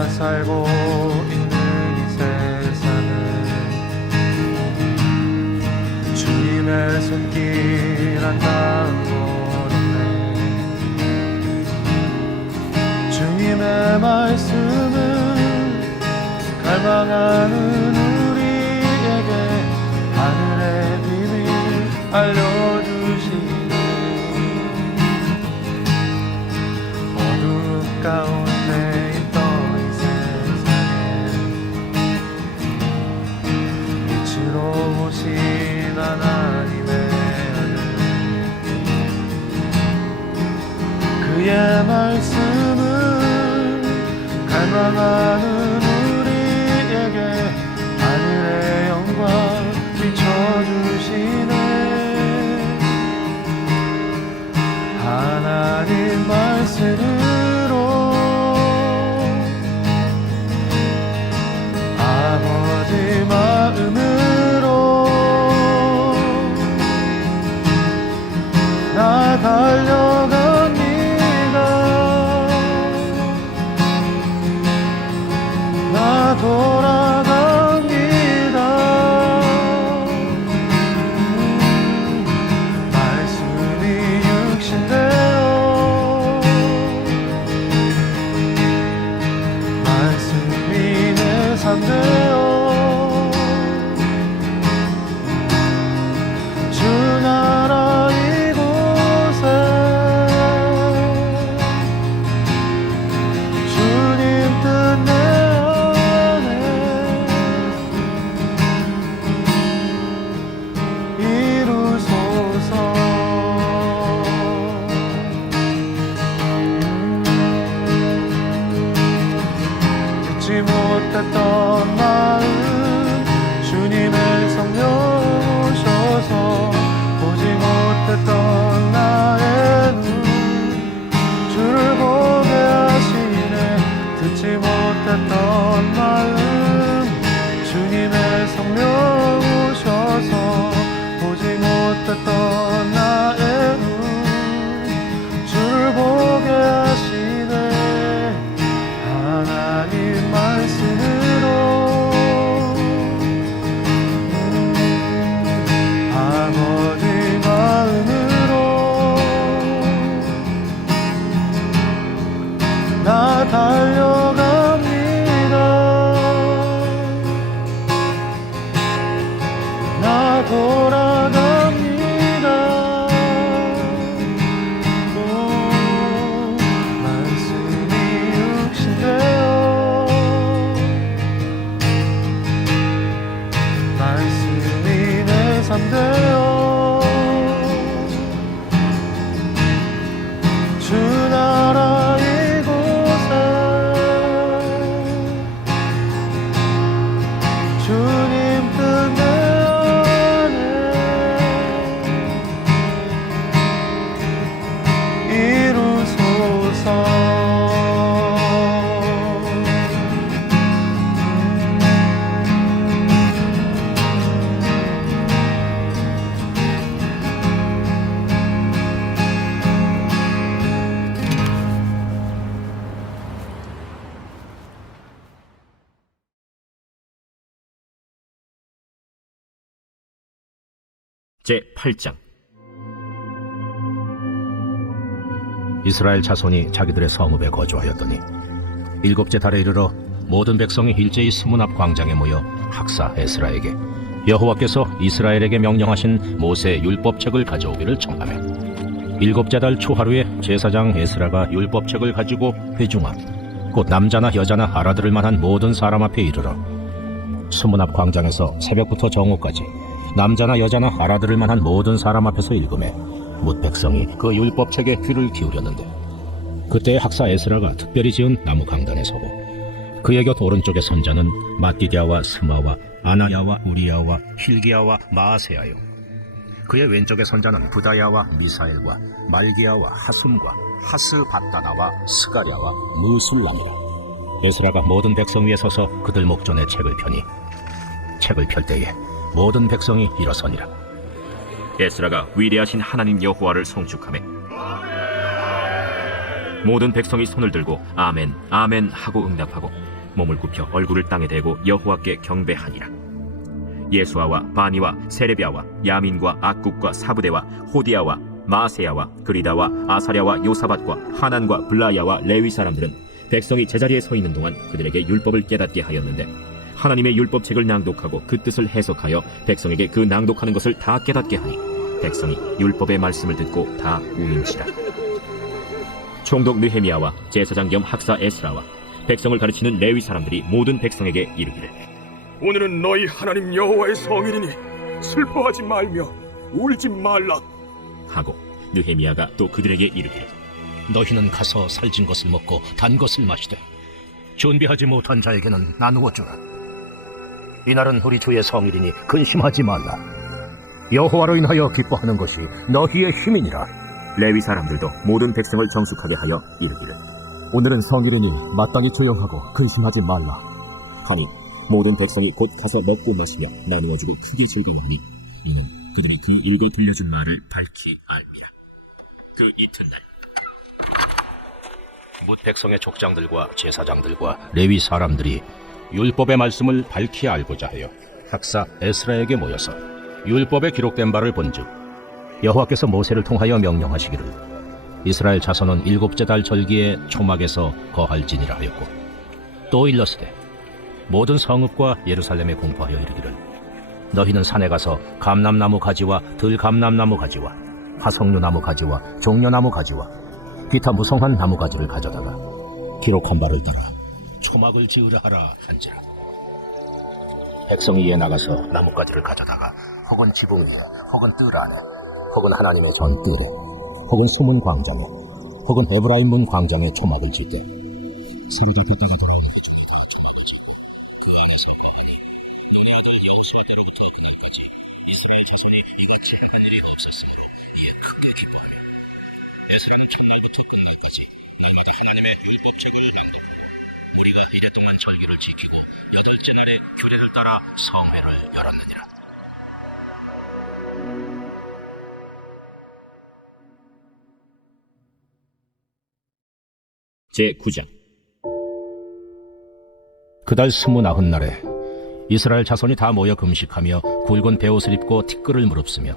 우리가 살고 있는 이 세상은 주님의 손길 한 땀도 없네. 주님의 말씀은 갈망하는 우리에게 하늘의 비밀 알려주시네. 어둠 가운데 있던 이 세상에 빛으로 오신 하나님의 아들, 그의 말씀은 갈망하는 우리에게 하늘의 영광 비춰주시네. 하나님 말씀으로 아버지 마음으로 나 달려갑니다. 나 돌아갑니다. 말씀이 육신 되어 말씀이 내 삶 되어 주 나라 이곳에 주님 뜻 내 안에 이루소서. 듣지 못했던 마음 주님의 성령 오셔서 보지 못했던 나의 눈 주를 보게 하시네. 듣지 못했던 마음 주님의 성령 오셔서 보지 못했던 나의 눈 주를 보게 하시네. 하나님 말씀으로 아버지 마음으로 나 달려갑니다. 나 돌아갑니다. 오, 말씀이 육신 되어 말씀이 내 삶 되어 주 나라 이곳에 주님 뜻 내 안에 이루소서. 제8장. 이스라엘 자손이 자기들의 성읍에 거주하였더니 일곱째 달에 이르러 모든 백성이 일제히 스문 앞 광장에 모여 학사 에스라에게 여호와께서 이스라엘에게 명령하신 모세의 율법책을 가져오기를 청하매, 일곱째 달 초하루에 제사장 에스라가 율법책을 가지고 회중 앞, 곧 남자나 여자나 알아들을 만한 모든 사람 앞에 이르러 스문 앞 광장에서 새벽부터 정오까지 남자나 여자나 알아들을 만한 모든 사람 앞에서 읽음에 뭇 백성이 그 율법책에 귀를 기울였는데, 그때 학사 에스라가 특별히 지은 나무 강단에 서고 그의 곁 오른쪽에 선자는 마띠디아와 스마와 아나야와 우리야와 힐기야와 마아세야요, 그의 왼쪽에 선자는 부다야와 미사엘과 말기야와 하숨과 하스바다나와 스가랴와 무술람이라. 에스라가 모든 백성 위에 서서 그들 목전에 책을 펴니 책을 펼 때에 모든 백성이 일어서니라. 에스라가 위대하신 하나님 여호와를 송축하며 모든 백성이 손을 들고 아멘 아멘 하고 응답하고 몸을 굽혀 얼굴을 땅에 대고 여호와께 경배하니라. 예수아와 바니와 세레비아와 야민과 악국과 사부대와 호디아와 마세야와 그리다와 아사랴와 요사밧과 하난과 블라야와 레위 사람들은 백성이 제자리에 서 있는 동안 그들에게 율법을 깨닫게 하였는데 하나님의 율법책을 낭독하고 그 뜻을 해석하여 백성에게 그 낭독하는 것을 다 깨닫게 하니 백성이 율법의 말씀을 듣고 다 우는지라. 총독 느헤미야와 제사장 겸 학사 에스라와 백성을 가르치는 레위 사람들이 모든 백성에게 이르기를 오늘은 너희 하나님 여호와의 성일이니 슬퍼하지 말며 울지 말라 하고 느헤미야가 또 그들에게 이르기를 너희는 가서 살진 것을 먹고 단 것을 마시되 준비하지 못한 자에게는 나누어 주라. 이날은 우리 주의 성일이니 근심하지 말라. 여호와로 인하여 기뻐하는 것이 너희의 힘이니라. 레위 사람들도 모든 백성을 정숙하게 하여 이르기를 오늘은 성일이니 마땅히 조용하고 근심하지 말라 하니 모든 백성이 곧 가서 먹고 마시며 나누어주고 크게 즐거워하니 이는 그들이 그 읽어 들려준 말을 밝히 알미라. 그 이튿날 뭇 백성의 족장들과 제사장들과 레위 사람들이 율법의 말씀을 밝히 알고자 하여 학사 에스라에게 모여서 율법에 기록된 바를 본즉 여호와께서 모세를 통하여 명령하시기를 이스라엘 자손은 일곱째 달 절기에 초막에서 거할지니라 하였고 또 일렀으되 모든 성읍과 예루살렘에 공포하여 이르기를 너희는 산에 가서 감람나무 가지와 들감람나무 가지와 화석류나무 가지와 종려나무 가지와 기타 무성한 나무 가지를 가져다가 기록한 바를 따라 초막을 지으라 하라 한지라. 백성이 이에 나가서 나뭇가지를 가져다가 혹은 지붕 위에 혹은 뜰 안에 혹은 하나님의 전뜰에 혹은 수문 광장에 혹은 에브라임 문 광장에 초막을 짓되 새벽에 빗다가 돌아오는 중에도 초막을 짓고 그 안에서 거하니 너희 아들 여호수아 때로부터 그날까지 이스라엘 자손이 이같이 한 일이 없었으므로 이에 크게 기뻐하며 에스라는 첫날부터 끝날까지 날마다 하나님의 율법책을 낭독하고 우리가 이랫동안 절기를 지키고 여덟째 날에 규례를 따라 성회를 열었느니라. 제9장 그달 29날에 이스라엘 자손이 다 모여 금식하며 굵은 베옷을 입고 티끌을 무릅쓰며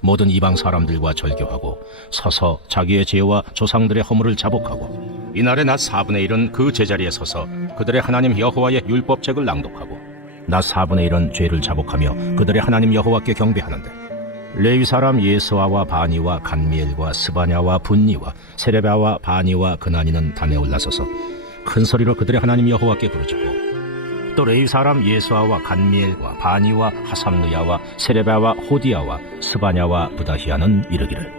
모든 이방 사람들과 절교하고 서서 자기의 죄와 조상들의 허물을 자복하고 이날의 낮 4분의 1은 그 제자리에 서서 그들의 하나님 여호와의 율법책을 낭독하고 낮 4분의 1은 죄를 자복하며 그들의 하나님 여호와께 경배하는데 레위 사람 예스와와 바니와 간미엘과 스바냐와 분니와 세레바와 바니와 그나니는 단에 올라서서 큰 소리로 그들의 하나님 여호와께 부르짖고 또 레위 사람 예스와와 간미엘과 바니와 하삼느야와 세레바와 호디야와 스바냐와 부다히야는 이르기를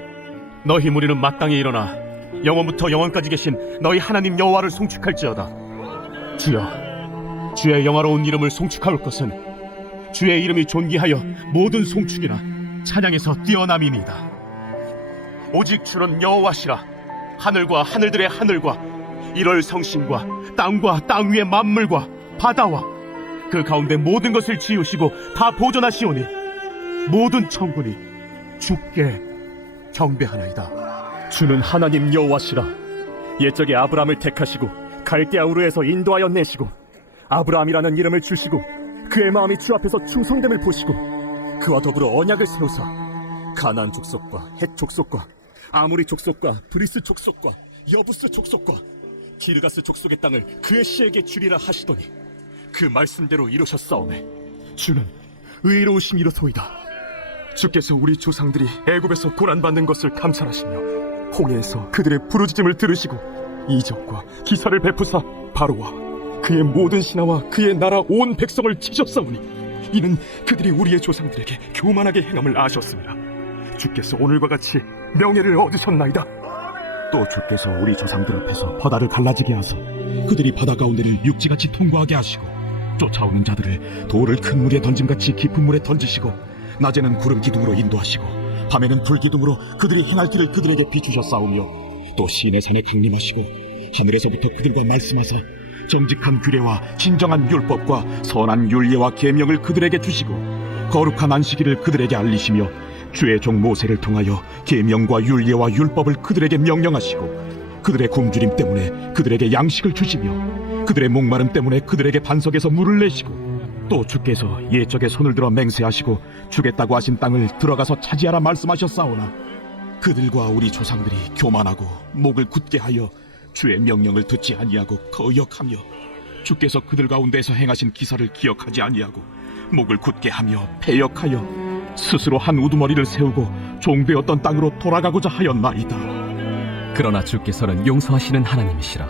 너희 무리는 마땅히 일어나 영원부터 영원까지 계신 너희 하나님 여호와를 송축할지어다. 주여, 주의 영화로운 이름을 송축할 것은 주의 이름이 존귀하여 모든 송축이나 찬양에서 뛰어남이니이다. 오직 주는 여호와시라. 하늘과 하늘들의 하늘과 일월 성신과 땅과 땅 위의 만물과 바다와 그 가운데 모든 것을 지으시고 다 보존하시오니 모든 천군이 주께 경배하나이다. 주는 하나님 여호와시라. 옛적에 아브라함을 택하시고 갈대아 우르에서 인도하여 내시고 아브라함이라는 이름을 주시고 그의 마음이 주 앞에서 충성됨을 보시고 그와 더불어 언약을 세우사 가나안 족속과 헷 족속과 아모리 족속과 브리스 족속과 여부스 족속과 기르가스 족속의 땅을 그의 씨에게 주리라 하시더니 그 말씀대로 이루셨사오매 주는 의로우신 이로소이다. 주께서 우리 조상들이 애굽에서 고난받는 것을 감찰하시며 홍해에서 그들의 부르짖음을 들으시고 이적과 기사를 베푸사 바로와 그의 모든 신하와 그의 나라 온 백성을 치셨사오니 이는 그들이 우리의 조상들에게 교만하게 행함을 아셨습니다. 주께서 오늘과 같이 명예를 얻으셨나이다. 또 주께서 우리 조상들 앞에서 바다를 갈라지게 하사 그들이 바다 가운데를 육지같이 통과하게 하시고 쫓아오는 자들을 돌을 큰 물에 던짐같이 깊은 물에 던지시고 낮에는 구름 기둥으로 인도하시고 밤에는 불 기둥으로 그들이 행할 길을 그들에게 비추셨사오며 또 시내 산에 강림하시고 하늘에서부터 그들과 말씀하사 정직한 규례와 진정한 율법과 선한 율례와 계명을 그들에게 주시고 거룩한 안식일을 그들에게 알리시며 주의 종 모세를 통하여 계명과 율례와 율법을 그들에게 명령하시고 그들의 굶주림 때문에 그들에게 양식을 주시며 그들의 목마름 때문에 그들에게 반석에서 물을 내시고 또 주께서 옛적에 손을 들어 맹세하시고 주겠다고 하신 땅을 들어가서 차지하라 말씀하셨사오나 그들과 우리 조상들이 교만하고 목을 굳게 하여 주의 명령을 듣지 아니하고 거역하며 주께서 그들 가운데서 행하신 기사를 기억하지 아니하고 목을 굳게 하며 패역하여 스스로 한 우두머리를 세우고 종되었던 땅으로 돌아가고자 하였나이다. 그러나 주께서는 용서하시는 하나님이시라.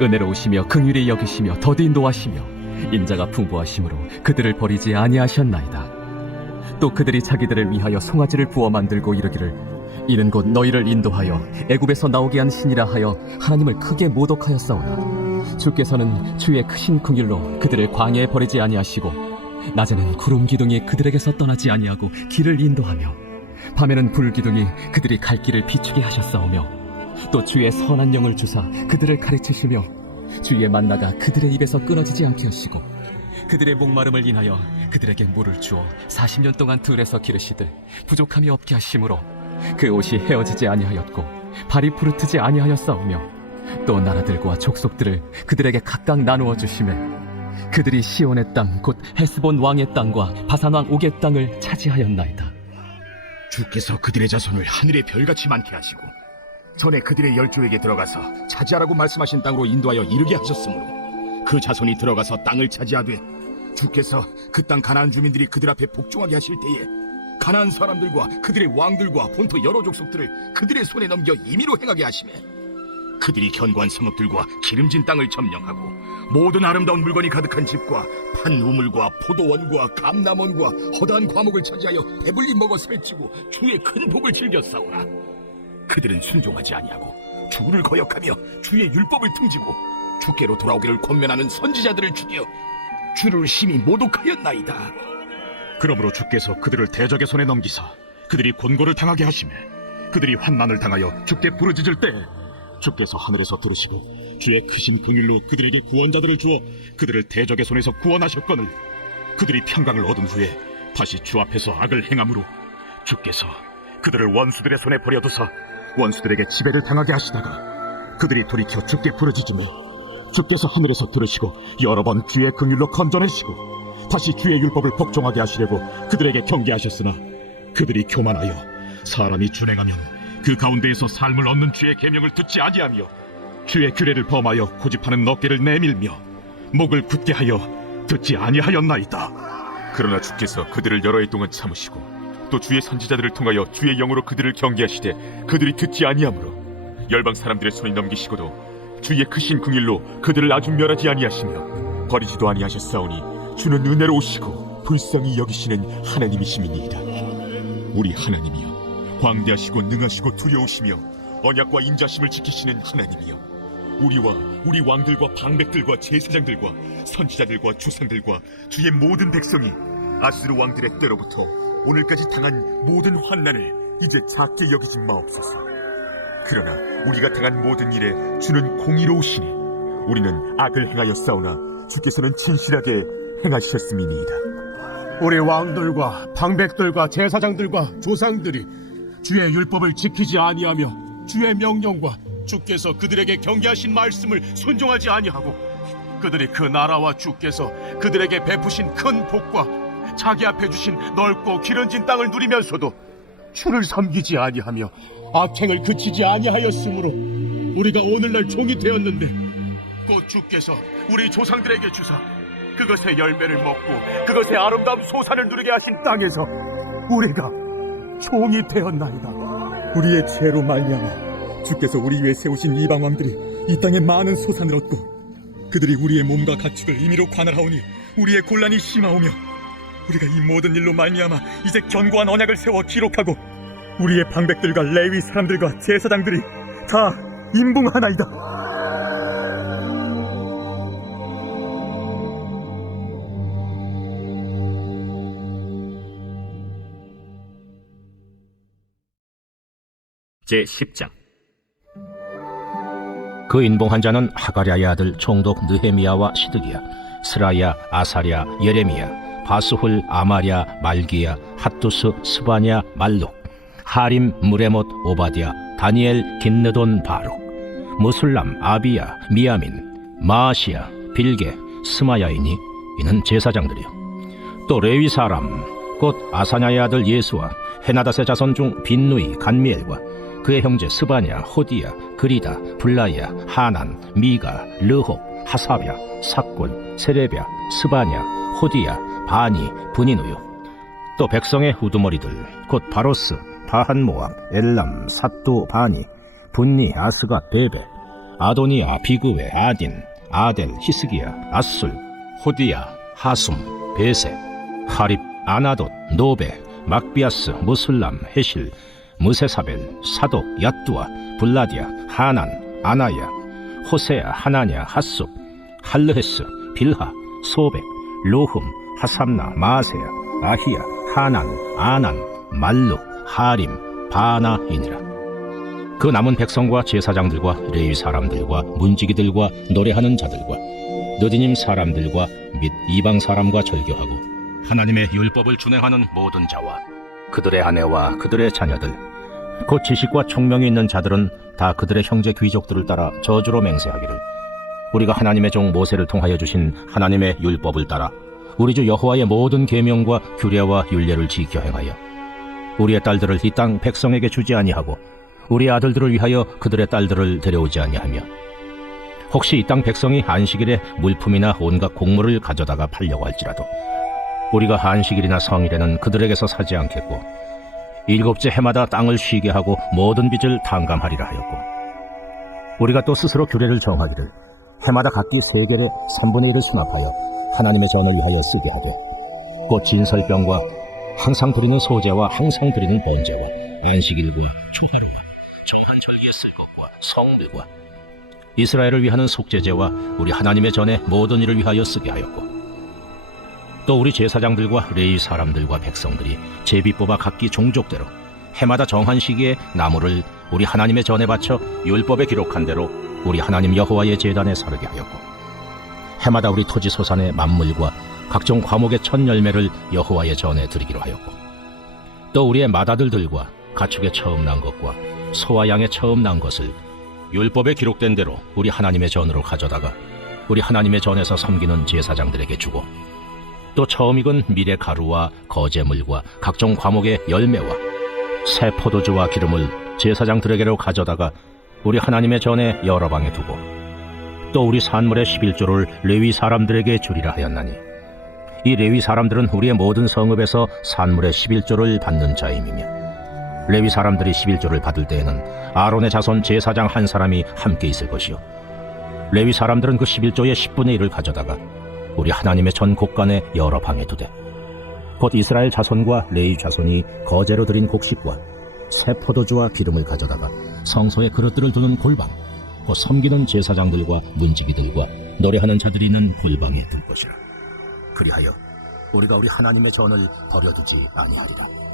은혜로우시며 긍휼히 여기시며 더디 인도하시며 인자가 풍부하심으로 그들을 버리지 아니하셨나이다. 또 그들이 자기들을 위하여 송아지를 부어 만들고 이르기를 이는 곧 너희를 인도하여 애굽에서 나오게 한 신이라 하여 하나님을 크게 모독하였사오나 주께서는 주의 크신 긍휼로 그들을 광야에 버리지 아니하시고 낮에는 구름 기둥이 그들에게서 떠나지 아니하고 길을 인도하며 밤에는 불 기둥이 그들이 갈 길을 비추게 하셨사오며 또 주의 선한 영을 주사 그들을 가르치시며 주의 만나가 그들의 입에서 끊어지지 않게 하시고 그들의 목마름을 인하여 그들에게 물을 주어 40년 동안 들에서 기르시들 부족함이 없게 하심으로 그 옷이 헤어지지 아니하였고 발이 부르트지 아니하였사오며 또 나라들과 족속들을 그들에게 각각 나누어 주시매 그들이 시온의 땅 곧 헤스본 왕의 땅과 바산 왕 옥의 땅을 차지하였나이다. 주께서 그들의 자손을 하늘의 별같이 많게 하시고 전에 그들의 열조에게 들어가서 차지하라고 말씀하신 땅으로 인도하여 이르게 하셨으므로 그 자손이 들어가서 땅을 차지하되 주께서 그 땅 가나안 주민들이 그들 앞에 복종하게 하실 때에 가나안 사람들과 그들의 왕들과 본토 여러 족속들을 그들의 손에 넘겨 임의로 행하게 하시매 그들이 견고한 성읍들과 기름진 땅을 점령하고 모든 아름다운 물건이 가득한 집과 판 우물과 포도원과 감남원과 허다한 과목을 차지하여 배불리 먹어 살찌고 주의 큰 복을 즐겼사오나 그들은 순종하지 아니하고 주를 거역하며 주의 율법을 등지고 주께로 돌아오기를 권면하는 선지자들을 죽여 주를 심히 모독하였나이다. 그러므로 주께서 그들을 대적의 손에 넘기사 그들이 곤고를 당하게 하시매 그들이 환난을 당하여 주께 부르짖을 때 주께서 하늘에서 들으시고 주의 크신 긍휼로 그들에게 구원자들을 주어 그들을 대적의 손에서 구원하셨거늘 그들이 평강을 얻은 후에 다시 주 앞에서 악을 행함으로 주께서 그들을 원수들의 손에 버려두사 원수들에게 지배를 당하게 하시다가 그들이 돌이켜 주께 부르짖으며 주께서 하늘에서 들으시고 여러 번 주의 긍휼로 건져내시고 다시 주의 율법을 복종하게 하시려고 그들에게 경계하셨으나 그들이 교만하여 사람이 준행하면 그 가운데에서 삶을 얻는 주의 계명을 듣지 아니하며 주의 규례를 범하여 고집하는 어깨를 내밀며 목을 굳게 하여 듣지 아니하였나이다. 그러나 주께서 그들을 여러 해 동안 참으시고 또 주의 선지자들을 통하여 주의 영으로 그들을 경계하시되 그들이 듣지 아니하므로 열방 사람들의 손에 넘기시고도 주의 크신 긍휼로 그들을 아주 멸하지 아니하시며 버리지도 아니하셨사오니 주는 은혜로우시고 불쌍히 여기시는 하나님이시니이다. 우리 하나님이여 광대하시고 능하시고 두려우시며 언약과 인자심을 지키시는 하나님이여 우리와 우리 왕들과 방백들과 제사장들과 선지자들과 조상들과 주의 모든 백성이 아수르 왕들의 때로부터 오늘까지 당한 모든 환난을 이제 작게 여기지 마옵소서. 그러나 우리가 당한 모든 일에 주는 공의로우시니 우리는 악을 행하였사오나 주께서는 진실하게 행하셨음이니이다. 우리 왕들과 방백들과 제사장들과 조상들이 주의 율법을 지키지 아니하며 주의 명령과 주께서 그들에게 경계하신 말씀을 순종하지 아니하고 그들이 그 나라와 주께서 그들에게 베푸신 큰 복과 자기 앞에 주신 넓고 기름진 땅을 누리면서도 주를 섬기지 아니하며 악행을 그치지 아니하였으므로 우리가 오늘날 종이 되었는데 곧 주께서 우리 조상들에게 주사 그것의 열매를 먹고 그것의 아름다운 소산을 누리게 하신 땅에서 우리가 종이 되었나이다. 우리의 죄로 말미암아 주께서 우리 위에 세우신 이방 왕들이 이 땅에 많은 소산을 얻고 그들이 우리의 몸과 가축을 임의로 관할하오니 우리의 곤란이 심하오며 우리가 이 모든 일로 말미암아 이제 견고한 언약을 세워 기록하고 우리의 방백들과 레위 사람들과 제사장들이 다 임붕하나이다. 제10장 그 인봉한 자는 하가랴의 아들 총독 느헤미야와 시드기야, 스라야, 아사랴, 예레미야, 바스훌, 아마랴, 말기야, 핫두스, 스바냐, 말룩, 하림, 무레못, 오바디야, 다니엘, 긴느돈, 바룩. 무술람, 아비야, 미야민, 마아시야, 빌게, 스마야이니 이는 제사장들이요. 또 레위 사람 곧 아사냐의 아들 예수와 헤나닷의 자손 중 빈누이, 간미엘과 그의 형제 스바냐, 호디야, 그리다, 블라야, 하난, 미가, 르홉, 하사랴, 삭곤, 세레랴, 스바냐, 호디야, 바니, 분이누요. 또 백성의 우두머리들 곧 바로스, 바한모압, 엘람, 삿두, 바니, 분니, 아스가, 베베, 아도니아, 비그웨, 아딘, 아델, 히스기야, 아술, 호디야, 하숨, 베세, 하립, 아나돗, 노베, 막비아스, 무술람, 헤실, 무세사벨, 사독, 얏두아, 블라디아, 하난, 아나야, 호세야, 하나냐, 핫숲, 할르헤스, 빌하, 소백, 로흠, 하삼나, 마세야, 아히야, 하난, 아난, 말룩, 하림, 바나이니라. 그 남은 백성과 제사장들과 레위 사람들과 문지기들과 노래하는 자들과 느디님 사람들과 및 이방 사람과 절교하고 하나님의 율법을 준행하는 모든 자와 그들의 아내와 그들의 자녀들 곧 지식과 총명이 있는 자들은 다 그들의 형제 귀족들을 따라 저주로 맹세하기를 우리가 하나님의 종 모세를 통하여 주신 하나님의 율법을 따라 우리 주 여호와의 모든 계명과 규례와 율례를 지켜 행하여 우리의 딸들을 이 땅 백성에게 주지 아니하고 우리의 아들들을 위하여 그들의 딸들을 데려오지 아니하며 혹시 이 땅 백성이 안식일에 물품이나 온갖 곡물을 가져다가 팔려고 할지라도 우리가 안식일이나 성일에는 그들에게서 사지 않겠고 일곱째 해마다 땅을 쉬게 하고 모든 빚을 탕감하리라 하였고 우리가 또 스스로 규례를 정하기를 해마다 각기 세겔의 3분의 1을 수납하여 하나님의 전을 위하여 쓰게 하되 곧 진설병과 항상 드리는 소제와 항상 드리는 번제와 안식일과 초하루와 정한 절기에 쓸 것과 성물과 이스라엘을 위하는 속죄제와 우리 하나님의 전의 모든 일을 위하여 쓰게 하였고 또 우리 제사장들과 레위 사람들과 백성들이 제비 뽑아 각기 종족대로 해마다 정한 시기에 나무를 우리 하나님의 전에 바쳐 율법에 기록한 대로 우리 하나님 여호와의 제단에 사르게 하였고 해마다 우리 토지 소산의 만물과 각종 과목의 첫 열매를 여호와의 전에 드리기로 하였고 또 우리의 맏아들들과 가축의 처음 난 것과 소와 양의 처음 난 것을 율법에 기록된 대로 우리 하나님의 전으로 가져다가 우리 하나님의 전에서 섬기는 제사장들에게 주고 또 처음 익은 밀의 가루와 거제물과 각종 과목의 열매와 새 포도주와 기름을 제사장들에게로 가져다가 우리 하나님의 전에 여러 방에 두고 또 우리 산물의 11조를 레위 사람들에게 주리라 하였나니 이 레위 사람들은 우리의 모든 성읍에서 산물의 11조를 받는 자임이며 레위 사람들이 11조를 받을 때에는 아론의 자손 제사장 한 사람이 함께 있을 것이요 레위 사람들은 그 11조의 10분의 1을 가져다가 우리 하나님의 전 곳간에 여러 방에 두되 곧 이스라엘 자손과 레위 자손이 거제로 드린 곡식과 새 포도주와 기름을 가져다가 성소의 그릇들을 두는 골방 곧 섬기는 제사장들과 문지기들과 노래하는 자들이 있는 골방에 둘 것이라. 그리하여 우리가 우리 하나님의 전을 버려두지 아니하리라.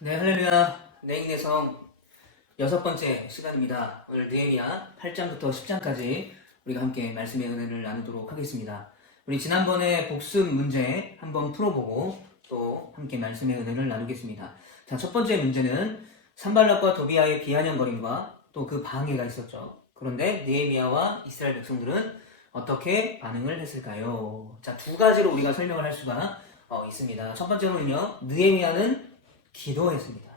네, 할렐루야. 내 인의 성 6번째 시간입니다. 오늘 느헤미야 8장부터 10장까지 우리가 함께 말씀의 은혜를 나누도록 하겠습니다. 우리 지난번에 복습 문제 한번 풀어보고 또 함께 말씀의 은혜를 나누겠습니다. 자, 첫 번째 문제는 산발락과 도비아의 비아냥거림과 또 그 방해가 있었죠. 그런데 느헤미야와 이스라엘 백성들은 어떻게 반응을 했을까요? 자, 두 가지로 우리가 설명을 할 수가 있습니다. 첫 번째로는요, 느헤미야는 기도했습니다.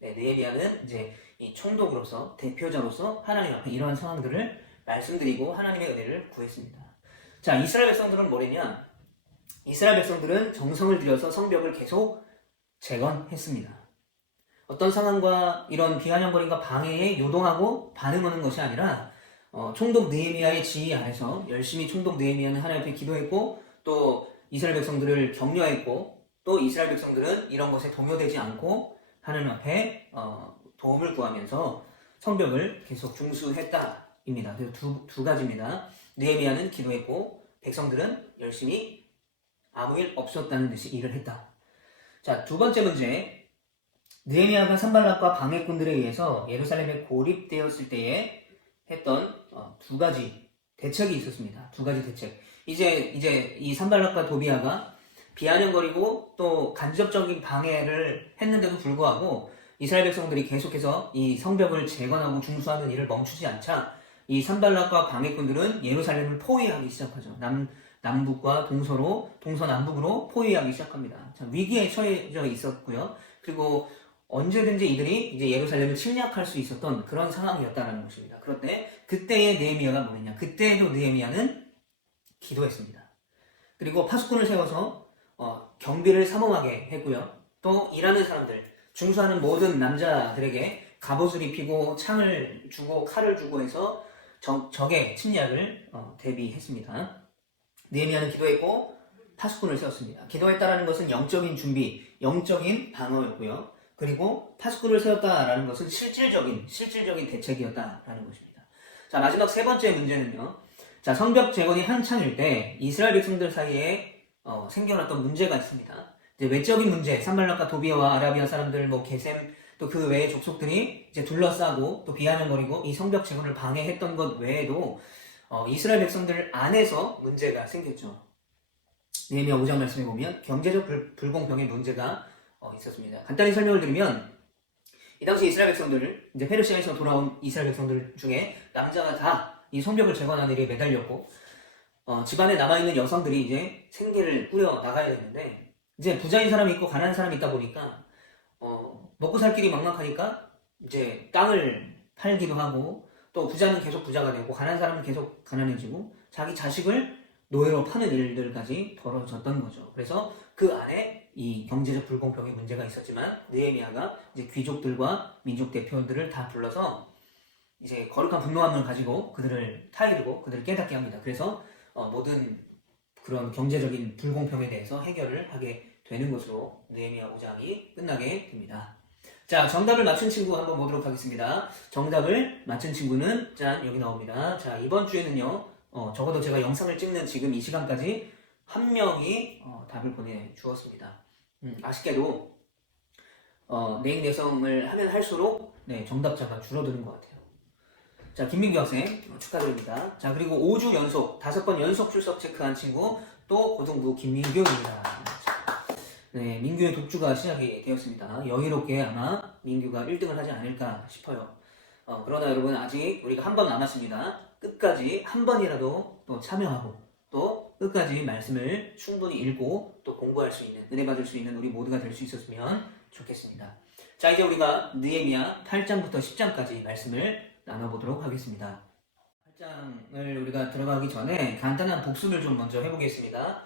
네, 느헤미야는 이제 이 총독으로서 대표자로서 하나님 앞에 이러한 상황들을 말씀드리고 하나님의 은혜를 구했습니다. 자, 이스라엘 백성들은 뭐랬냐? 이스라엘 백성들은 정성을 들여서 성벽을 계속 재건했습니다. 어떤 상황과 이런 비아냥거림과 방해에 요동하고 반응하는 것이 아니라 총독 느헤미야의 지휘 아래서 열심히 총독 느헤미야는 하나님 앞에 기도했고 또 이스라엘 백성들을 격려했고 또 이스라엘 백성들은 이런 것에 동요되지 않고 하나님 앞에 도움을 구하면서 성벽을 계속 중수했다입니다. 그래서 두 가지입니다. 느헤미야는 기도했고 백성들은 열심히 아무 일 없었다는 듯이 일을 했다. 자, 두 번째 문제. 느헤미야가 산발락과 방해꾼들에 의해서 예루살렘에 고립되었을 때에 했던 두 가지 대책이 있었습니다. 두 가지 대책. 이제 이 산발락과 도비아가 비아냥거리고 또 간접적인 방해를 했는데도 불구하고 이스라엘 백성들이 계속해서 이 성벽을 재건하고 중수하는 일을 멈추지 않자 이 산발락과 방해꾼들은 예루살렘을 포위하기 시작하죠. 남북과 동서남북으로 포위하기 시작합니다. 자, 위기에 처해져 있었고요. 그리고 언제든지 이들이 이제 예루살렘을 침략할 수 있었던 그런 상황이었다는 것입니다. 그런데 그때의 느헤미야가 뭐냐? 그때에도 느헤미야는 기도했습니다. 그리고 파수꾼을 세워서 경비를 삼엄하게 했고요. 또 일하는 사람들, 중수하는 모든 남자들에게 갑옷을 입히고 창을 주고 칼을 주고 해서 적의 침략을 대비했습니다. 느헤미야는 기도했고 파수꾼을 세웠습니다. 기도했다라는 것은 영적인 준비, 영적인 방어였고요. 그리고 파수꾼을 세웠다라는 것은 실질적인 대책이었다라는 것입니다. 자, 마지막 세 번째 문제는요. 자, 성벽 재건이 한창일 때 이스라엘 백성들 사이에 생겨났던 문제가 있습니다. 이제 외적인 문제, 산발락과 도비아와 아라비아 사람들, 게셈, 또 그 외의 족속들이 이제 둘러싸고 또 비아냥거리고 이 성벽 재건을 방해했던 것 외에도 이스라엘 백성들 안에서 문제가 생겼죠. 느헤미야 5장 말씀에 보면 경제적 불공평의 문제가 있었습니다. 간단히 설명을 드리면 이 당시 이스라엘 백성들, 이제 페르시아에서 돌아온 이스라엘 백성들 중에 남자가 다 이 성벽을 재건하는 일에 매달렸고 집안에 남아있는 여성들이 이제 생계를 꾸려 나가야 되는데 이제 부자인 사람이 있고 가난한 사람이 있다 보니까 먹고 살 길이 막막하니까 이제 땅을 팔기도 하고 또 부자는 계속 부자가 되고 가난한 사람은 계속 가난해지고 자기 자식을 노예로 파는 일들까지 벌어졌던 거죠. 그래서 그 안에 이 경제적 불공평의 문제가 있었지만 느헤미야가 이제 귀족들과 민족 대표들을 다 불러서 이제 거룩한 분노함을 가지고 그들을 타이르고 그들을 깨닫게 합니다. 그래서 모든 그런 경제적인 불공평에 대해서 해결을 하게 되는 것으로 느헤미야 5장이 끝나게 됩니다. 자, 정답을 맞춘 친구 한번 보도록 하겠습니다. 정답을 맞춘 친구는 짠, 여기 나옵니다. 자, 이번 주에는요, 적어도 제가 영상을 찍는 지금 이 시간까지 한 명이 답을 보내주었습니다. 아쉽게도 내일 내성을 하면 할수록 정답자가 줄어드는 것 같아요. 자, 김민규 학생 축하드립니다. 자, 그리고 5주 연속 5번 연속 출석 체크한 친구 또 고등부 김민규입니다. 네, 민규의 독주가 시작이 되었습니다. 여유롭게 아마 민규가 1등을 하지 않을까 싶어요. 그러나 여러분 아직 우리가 한 번 남았습니다. 끝까지 한 번이라도 또 참여하고 또 끝까지 말씀을 충분히 읽고 또 공부할 수 있는, 은혜 받을 수 있는 우리 모두가 될 수 있었으면 좋겠습니다. 자, 이제 우리가 느헤미야 8장부터 10장까지 말씀을 나눠보도록 하겠습니다. 8장을 우리가 들어가기 전에 간단한 복습을 좀 먼저 해보겠습니다.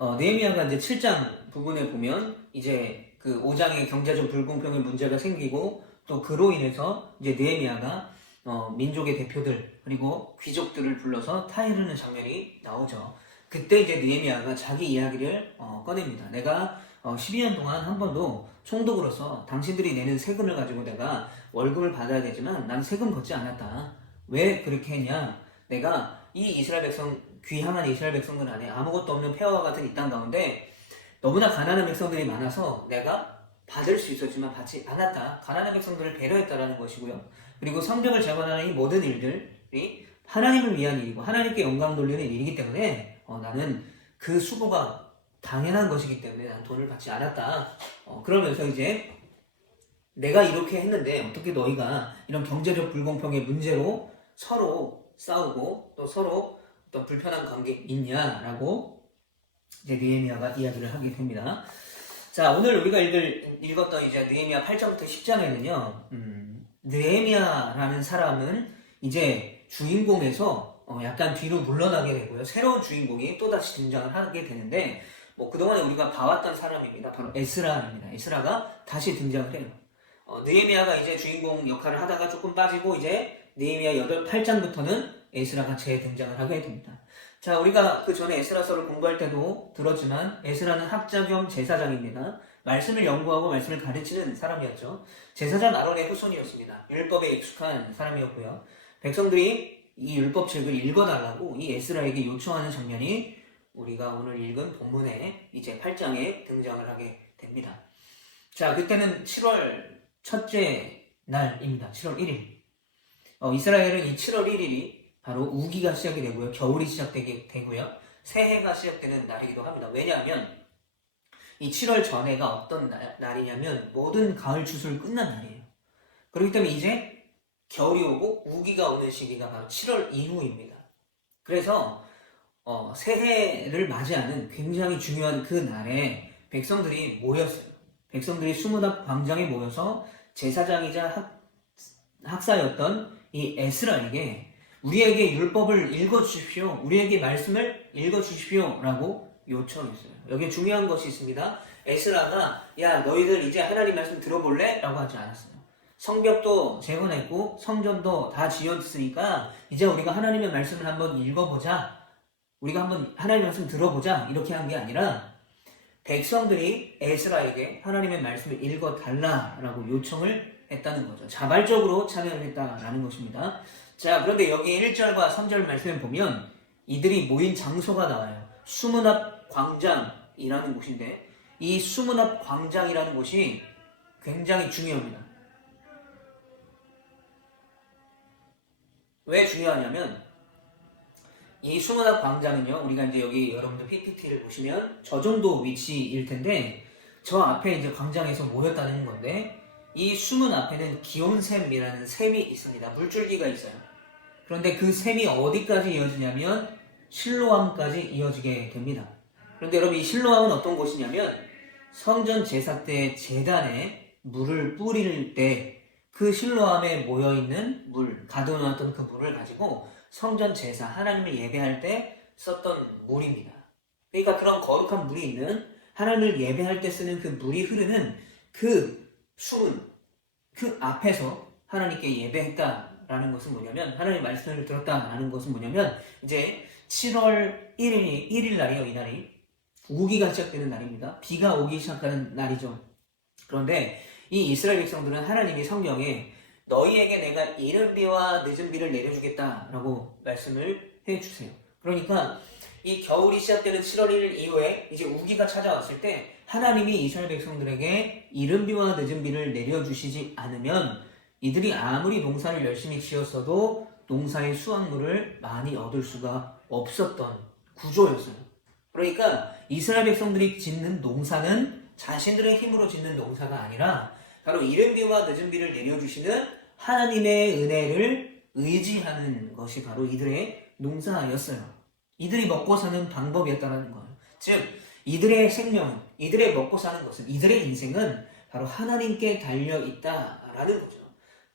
느헤미야가 이제 7장 부분에 보면 이제 그 5장의 경제적 불공평의 문제가 생기고 또 그로 인해서 이제 느헤미야가 민족의 대표들 그리고 귀족들을 불러서 타이르는 장면이 나오죠. 그때 이제 느헤미야가 자기 이야기를 꺼냅니다. 내가 12년 동안 한 번도 총독으로서 당신들이 내는 세금을 가지고 내가 월급을 받아야 되지만 난 세금 걷지 않았다. 왜 그렇게 했냐? 내가 이 이스라엘 백성, 귀향한 이스라엘 백성들 안에 아무것도 없는 폐허와 같은 이 땅 가운데 너무나 가난한 백성들이 많아서 내가 받을 수 있었지만 받지 않았다. 가난한 백성들을 배려했다라는 것이고요. 그리고 성벽을 재건하는 이 모든 일들이 하나님을 위한 일이고 하나님께 영광 돌리는 일이기 때문에 나는 그 수고가 당연한 것이기 때문에 난 돈을 받지 않았다. 그러면서 이제 내가 이렇게 했는데 어떻게 너희가 이런 경제적 불공평의 문제로 서로 싸우고 또 서로 어떤 불편한 관계 있냐라고 이제 느헤미야가 이야기를 하게 됩니다. 자, 오늘 우리가 읽었던 이제 느헤미야 8장부터 10장에는요, 느헤미야라는 사람은 이제 주인공에서 약간 뒤로 물러나게 되고요. 새로운 주인공이 또다시 등장을 하게 되는데, 그동안에 우리가 봐왔던 사람입니다. 바로 에스라입니다. 에스라가 다시 등장을 해요. 느헤미야가 이제 주인공 역할을 하다가 조금 빠지고 이제 느헤미야 8장부터는 에스라가 재등장을 하게 됩니다. 자, 우리가 그 전에 에스라서를 공부할 때도 들었지만 에스라는 학자 겸 제사장입니다. 말씀을 연구하고 말씀을 가르치는 사람이었죠. 제사장 아론의 후손이었습니다. 율법에 익숙한 사람이었고요. 백성들이 이 율법책을 읽어달라고 이 에스라에게 요청하는 장면이 우리가 오늘 읽은 본문에 이제 8장에 등장을 하게 됩니다. 자, 그때는 7월 첫째 날입니다. 7월 1일. 이스라엘은 이 7월 1일이 바로 우기가 시작이 되고요. 겨울이 시작되게 되고요. 새해가 시작되는 날이기도 합니다. 왜냐하면 이 7월 전에가 어떤 날이냐면 모든 가을 추수를 끝난 날이에요. 그렇기 때문에 이제 겨울이 오고 우기가 오는 시기가 바로 7월 이후입니다. 그래서 새해를 맞이하는 굉장히 중요한 그 날에 백성들이 모였어요. 백성들이 수문앞 광장에 모여서 제사장이자 학사였던 이 에스라에게 우리에게 율법을 읽어주십시오. 우리에게 말씀을 읽어주십시오. 라고 요청했어요. 여기에 중요한 것이 있습니다. 에스라가 야 너희들 이제 하나님 말씀 들어볼래? 라고 하지 않았어요. 성벽도 재건했고 성전도 다 지었으니까 이제 우리가 하나님의 말씀을 한번 읽어보자. 우리가 한번 하나님의 말씀 들어보자. 이렇게 한 게 아니라 백성들이 에스라에게 하나님의 말씀을 읽어달라라고 요청을 했다는 거죠. 자발적으로 참여를 했다라는 것입니다. 자, 그런데 여기 1절과 3절 말씀을 보면 이들이 모인 장소가 나와요. 수문앞 광장이라는 곳인데 이 수문앞 광장이라는 곳이 굉장히 중요합니다. 왜 중요하냐면 이 수문앞 광장은요, 우리가 이제 여기 여러분들 PPT를 보시면 저 정도 위치일 텐데 저 앞에 이제 광장에서 모였다는 건데 이 수문 앞에는 기온샘이라는 샘이 있습니다. 물줄기가 있어요. 그런데 그 샘이 어디까지 이어지냐면 실로암까지 이어지게 됩니다. 그런데 여러분 이 실로암은 어떤 곳이냐면 성전 제사 때 제단에 물을 뿌릴 때 그 실로암에 모여있는 물, 가둬놨던 그 물을 가지고 성전 제사, 하나님을 예배할 때 썼던 물입니다. 그러니까 그런 거룩한 물이 있는 하나님을 예배할 때 쓰는 그 물이 흐르는 그 수문, 그 앞에서 하나님께 예배했다라는 것은 뭐냐면 하나님의 말씀을 들었다라는 것은 뭐냐면 이제 7월 1일 날이에요. 이 날이 우기가 시작되는 날입니다. 비가 오기 시작하는 날이죠. 그런데 이 이스라엘 백성들은 하나님이 성경에 너희에게 내가 이른 비와 늦은 비를 내려주겠다라고 말씀을 해주세요. 그러니까 이 겨울이 시작되는 7월 1일 이후에 이제 우기가 찾아왔을 때 하나님이 이스라엘 백성들에게 이른 비와 늦은 비를 내려주시지 않으면 이들이 아무리 농사를 열심히 지었어도 농사의 수확물을 많이 얻을 수가 없었던 구조였어요. 그러니까 이스라엘 백성들이 짓는 농사는 자신들의 힘으로 짓는 농사가 아니라 바로 이른 비와 늦은 비를 내려주시는 하나님의 은혜를 의지하는 것이 바로 이들의 농사였어요. 이들이 먹고 사는 방법이었다는 거예요. 즉 이들의 생명, 이들의 먹고 사는 것은, 이들의 인생은 바로 하나님께 달려있다라는 거죠.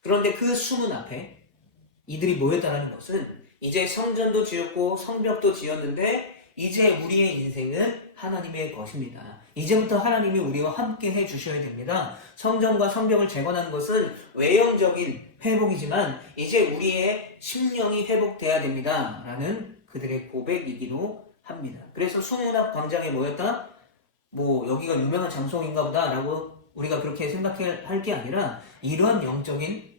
그런데 그 수문 앞에 이들이 모였다는 것은 이제 성전도 지었고 성벽도 지었는데 이제 우리의 인생은 하나님의 것입니다. 이제부터 하나님이 우리와 함께 해주셔야 됩니다. 성전과 성벽을 재건하는 것은 외형적인 회복이지만 이제 우리의 심령이 회복돼야 됩니다. 라는 그들의 고백이기도 합니다. 그래서 수문 앞 광장에 모였다? 뭐 여기가 유명한 장소인가 보다 라고 우리가 그렇게 생각할 게 아니라 이러한 영적인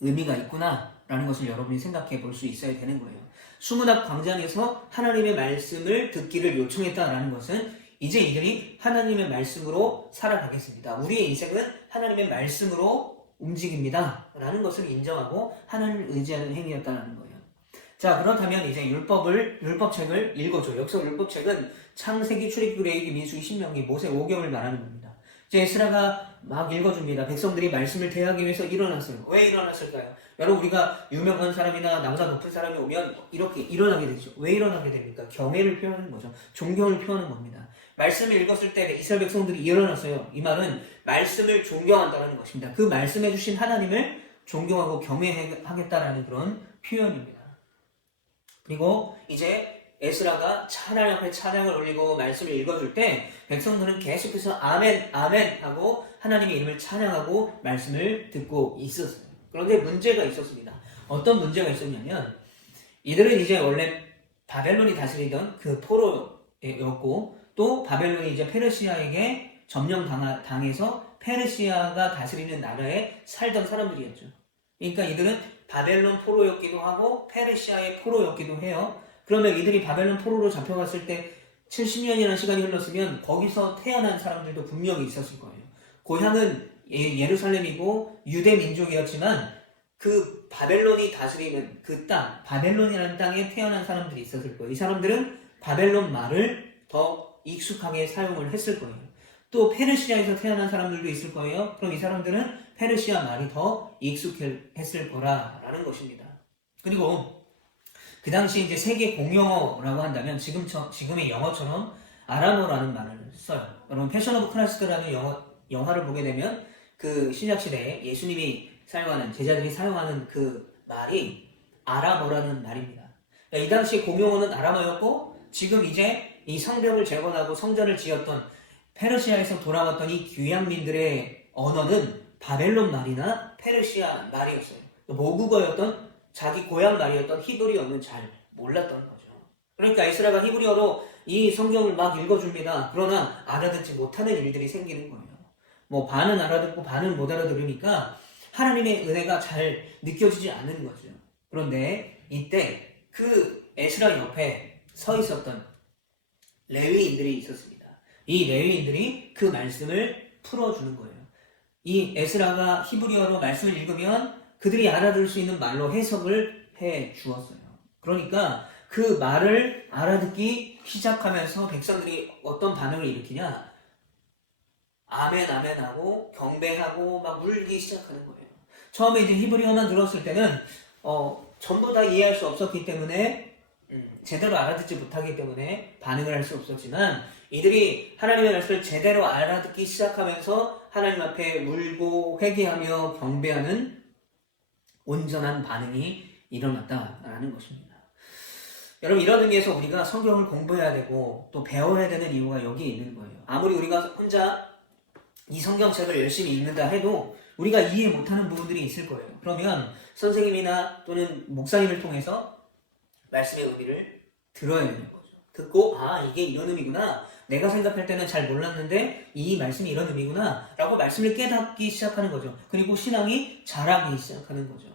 의미가 있구나 라는 것을 여러분이 생각해 볼 수 있어야 되는 거예요. 수문 앞 광장에서 하나님의 말씀을 듣기를 요청했다라는 것은 이제 이들이 하나님의 말씀으로 살아가겠습니다. 우리의 인생은 하나님의 말씀으로 움직입니다 라는 것을 인정하고 하나님을 의지하는 행위였다는 거예요. 자, 그렇다면 이제 율법책을 읽어줘. 여기서 율법책은 창세기, 출애굽기, 레위기, 민수기, 신명기, 모세 5경을 말하는 겁니다. 이제 에스라가 막 읽어줍니다. 백성들이 말씀을 대하기 위해서 일어났어요. 왜 일어났을까요? 여러분 우리가 유명한 사람이나 나보다 높은 사람이 오면 이렇게 일어나게 되죠. 왜 일어나게 됩니까? 경애를 표하는 거죠. 존경을 표하는 겁니다. 말씀을 읽었을 때 이스라엘 백성들이 일어났어요. 이 말은 말씀을 존경한다는 것입니다. 그 말씀해 주신 하나님을 존경하고 경외하겠다라는 그런 표현입니다. 그리고 이제 에스라가 찬양 앞에 찬양을 올리고 말씀을 읽어줄 때 백성들은 계속해서 아멘 아멘 하고 하나님의 이름을 찬양하고 말씀을 듣고 있었어요. 그런데 문제가 있었습니다. 어떤 문제가 있었냐면 이들은 이제 원래 바벨론이 다스리던 그 포로였고 또 바벨론이 이제 페르시아에게 점령당해서 페르시아가 다스리는 나라에 살던 사람들이었죠. 그러니까 이들은 바벨론 포로였기도 하고 페르시아의 포로였기도 해요. 그러면 이들이 바벨론 포로로 잡혀갔을 때 70년이라는 시간이 흘렀으면 거기서 태어난 사람들도 분명히 있었을 거예요. 고향은 예루살렘이고 유대 민족이었지만 그 바벨론이 다스리는 그 땅, 바벨론이라는 땅에 태어난 사람들이 있었을 거예요. 이 사람들은 바벨론 말을 더 익숙하게 사용을 했을 거예요. 또 페르시아에서 태어난 사람들도 있을 거예요. 그럼 이 사람들은 페르시아 말이 더 익숙했을 거라라는 것입니다. 그리고 그 당시 이제 세계 공용어라고 한다면 지금의 영어처럼 아람어라는 말을 써요. 여러분 패션 오브 크라이스트라는 영화를 보게 되면 그 신약 시대에 예수님이 사용하는 제자들이 사용하는 그 말이 아람어라는 말입니다. 그러니까 이 당시 공용어는 아람어였고 지금 이제 이 성벽을 재건하고 성전을 지었던 페르시아에서 돌아왔던 이 귀향민들의 언어는 바벨론 말이나 페르시아 말이었어요. 모국어였던 자기 고향 말이었던 히브리어는 잘 몰랐던 거죠. 그러니까 에스라가 히브리어로 이 성경을 막 읽어줍니다. 그러나 알아듣지 못하는 일들이 생기는 거예요. 뭐 반은 알아듣고 반은 못 알아들으니까 하나님의 은혜가 잘 느껴지지 않는 거죠. 그런데 이때 그 에스라 옆에 서 있었던 레위인들이 있었습니다. 이 레위인들이 그 말씀을 풀어주는 거예요. 이 에스라가 히브리어로 말씀을 읽으면 그들이 알아들을 수 있는 말로 해석을 해 주었어요. 그러니까 그 말을 알아듣기 시작하면서 백성들이 어떤 반응을 일으키냐? 아멘 아멘 하고 경배하고 막 울기 시작하는 거예요. 처음에 이제 히브리어만 들었을 때는 전부 다 이해할 수 없었기 때문에 제대로 알아듣지 못하기 때문에 반응을 할 수 없었지만 이들이 하나님의 말씀을 제대로 알아듣기 시작하면서 하나님 앞에 울고 회개하며 경배하는 온전한 반응이 일어났다라는 것입니다. 여러분 이런 의미에서 우리가 성경을 공부해야 되고 또 배워야 되는 이유가 여기 있는 거예요. 아무리 우리가 혼자 이 성경책을 열심히 읽는다 해도 우리가 이해 못하는 부분들이 있을 거예요. 그러면 선생님이나 또는 목사님을 통해서 말씀의 의미를 들어야 되는 거죠. 듣고 이게 이런 의미구나. 내가 생각할 때는 잘 몰랐는데 이 말씀이 이런 의미구나 라고 말씀을 깨닫기 시작하는 거죠. 그리고 신앙이 자라기 시작하는 거죠.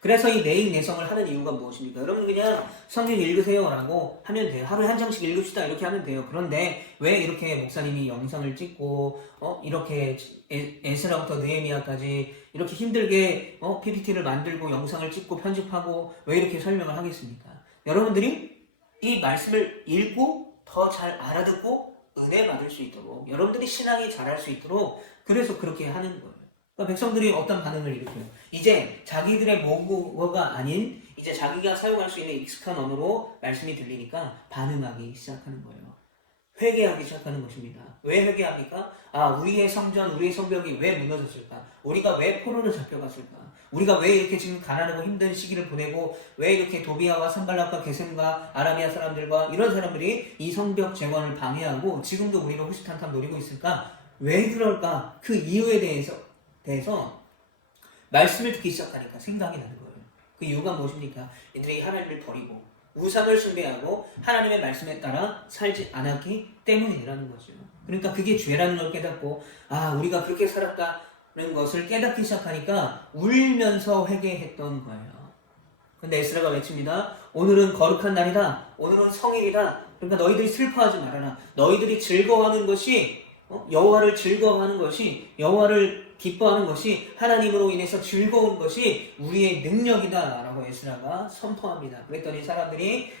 그래서 이 내익 내성을 하는 이유가 무엇입니까? 여러분 그냥 성경 읽으세요 라고 하면 돼요. 하루에 한 장씩 읽읍시다 이렇게 하면 돼요. 그런데 왜 이렇게 목사님이 영상을 찍고 이렇게 에스라부터 느헤미야까지 이렇게 힘들게 PPT를 만들고 영상을 찍고 편집하고 왜 이렇게 설명을 하겠습니까? 여러분들이 이 말씀을 읽고 더 잘 알아듣고 은혜 받을 수 있도록 여러분들이 신앙이 자랄 수 있도록 그래서 그렇게 하는 거예요. 그러니까 백성들이 어떤 반응을 일으켜요? 이제 자기들의 모국어가 아닌 이제 자기가 사용할 수 있는 익숙한 언어로 말씀이 들리니까 반응하기 시작하는 거예요. 회개하기 시작하는 것입니다. 왜 회개합니까? 우리의 성전, 우리의 성벽이 왜 무너졌을까? 우리가 왜 포로로 잡혀갔을까? 우리가 왜 이렇게 지금 가난하고 힘든 시기를 보내고 왜 이렇게 도비아와 산발락과 게셈과 아라비아 사람들과 이런 사람들이 이 성벽 재건을 방해하고 지금도 우리를 호시탐탐 노리고 있을까? 왜 그럴까? 그 이유에 대해서 말씀을 듣기 시작하니까 생각이 나는 거예요. 그 이유가 무엇입니까? 이들이 하나님을 버리고 우상을 숭배하고 하나님의 말씀에 따라 살지 않았기 때문이라는 거죠. 그러니까 그게 죄라는 걸 깨닫고 우리가 그렇게 살았다는 것을 깨닫기 시작하니까 울면서 회개했던 거예요. 근데 에스라가 외칩니다. 오늘은 거룩한 날이다. 오늘은 성일이다. 그러니까 너희들이 슬퍼하지 말아라. 너희들이 즐거워하는 것이 여호와를 즐거워하는 것이 여호와를 기뻐하는 것이 하나님으로 인해서 즐거운 것이 우리의 능력이다 라고 에스라가 선포합니다. 그랬더니 사람들이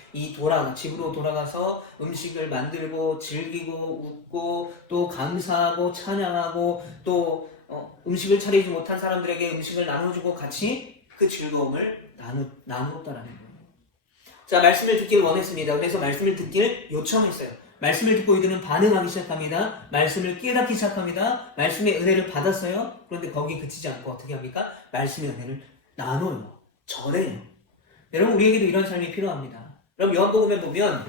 집으로 돌아가서 음식을 만들고 즐기고 웃고 또 감사하고 찬양하고 또 음식을 차리지 못한 사람들에게 음식을 나눠주고 같이 그 즐거움을 나누었다라는 거예요. 자, 말씀을 듣기를 원했습니다. 그래서 말씀을 듣기를 요청했어요. 말씀을 듣고 이들은 반응하기 시작합니다. 말씀을 깨닫기 시작합니다. 말씀의 은혜를 받았어요. 그런데 거기 그치지 않고 어떻게 합니까? 말씀의 은혜를 나눠요. 전해요. 여러분 우리에게도 이런 삶이 필요합니다. 그럼 요한복음에 보면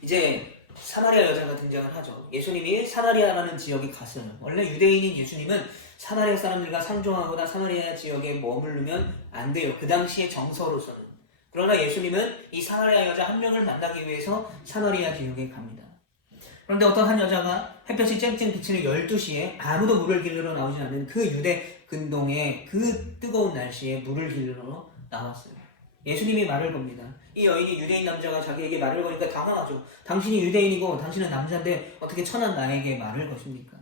이제 사마리아 여자가 등장을 하죠. 예수님이 사마리아라는 지역에 갔어요. 원래 유대인인 예수님은 사마리아 사람들과 상종하거나 사마리아 지역에 머무르면 안 돼요. 그 당시의 정서로서는. 그러나 예수님은 이 사마리아 여자 한 명을 만나기 위해서 사마리아 지역에 갑니다. 그런데 어떤 한 여자가 햇볕이 쨍쨍 비치는 12시에 아무도 물을 길러 나오지 않는 그 유대 근동의 그 뜨거운 날씨에 물을 길러 나왔어요. 예수님이 말을 겁니다. 이 여인이 유대인 남자가 자기에게 말을 거니까 당황하죠. 당신이 유대인이고 당신은 남자인데 어떻게 천한 나에게 말을 것입니까?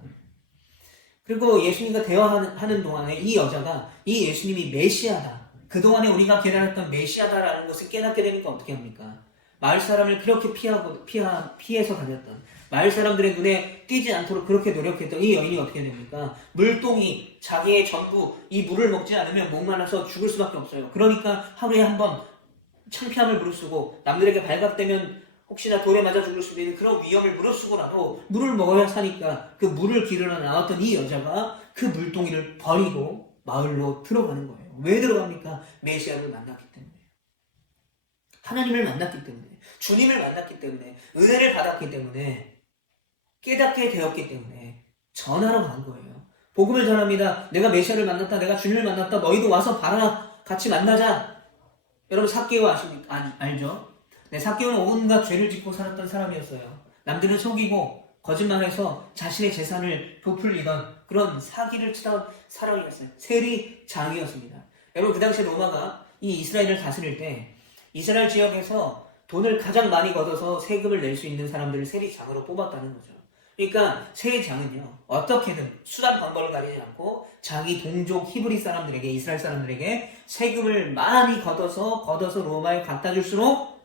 그리고 예수님과 대화하는 동안에 이 여자가 이 예수님이 메시아다. 그동안에 우리가 기다렸던 메시아다라는 것을 깨닫게 되니까 어떻게 합니까? 마을 사람을 그렇게 피해서 다녔던 마을 사람들의 눈에 띄지 않도록 그렇게 노력했던 이 여인이 어떻게 됩니까? 물동이 자기의 전부 이 물을 먹지 않으면 목말라서 죽을 수밖에 없어요. 그러니까 하루에 한 번 창피함을 무릅쓰고 남들에게 발각되면 혹시나 돌에 맞아 죽을 수도 있는 그런 위험을 무릅쓰고라도 물을 먹어야 사니까 그 물을 기르러 나왔던 이 여자가 그 물동이를 버리고 마을로 들어가는 거예요. 왜 들어갑니까? 메시아를 만났기 때문에. 하나님을 만났기 때문에. 주님을 만났기 때문에. 은혜를 받았기 때문에. 깨닫게 되었기 때문에 전하러 간 거예요. 복음을 전합니다. 내가 메시아를 만났다. 내가 주님을 만났다. 너희도 와서 봐라. 같이 만나자. 여러분 삭개오 알죠? 네, 삭개오는 온갖 죄를 짓고 살았던 사람이었어요. 남들을 속이고 거짓말해서 자신의 재산을 부풀리던 그런 사기를 치던 사람이었어요. 세리장이었습니다. 여러분 그 당시에 로마가 이 이스라엘을 다스릴 때 이스라엘 지역에서 돈을 가장 많이 걷어서 세금을 낼 수 있는 사람들을 세리장으로 뽑았다는 거죠. 그러니까 세리장은요 어떻게든 수단 방법을 가리지 않고 자기 동족 히브리 사람들에게 이스라엘 사람들에게 세금을 많이 걷어서 로마에 갖다 줄수록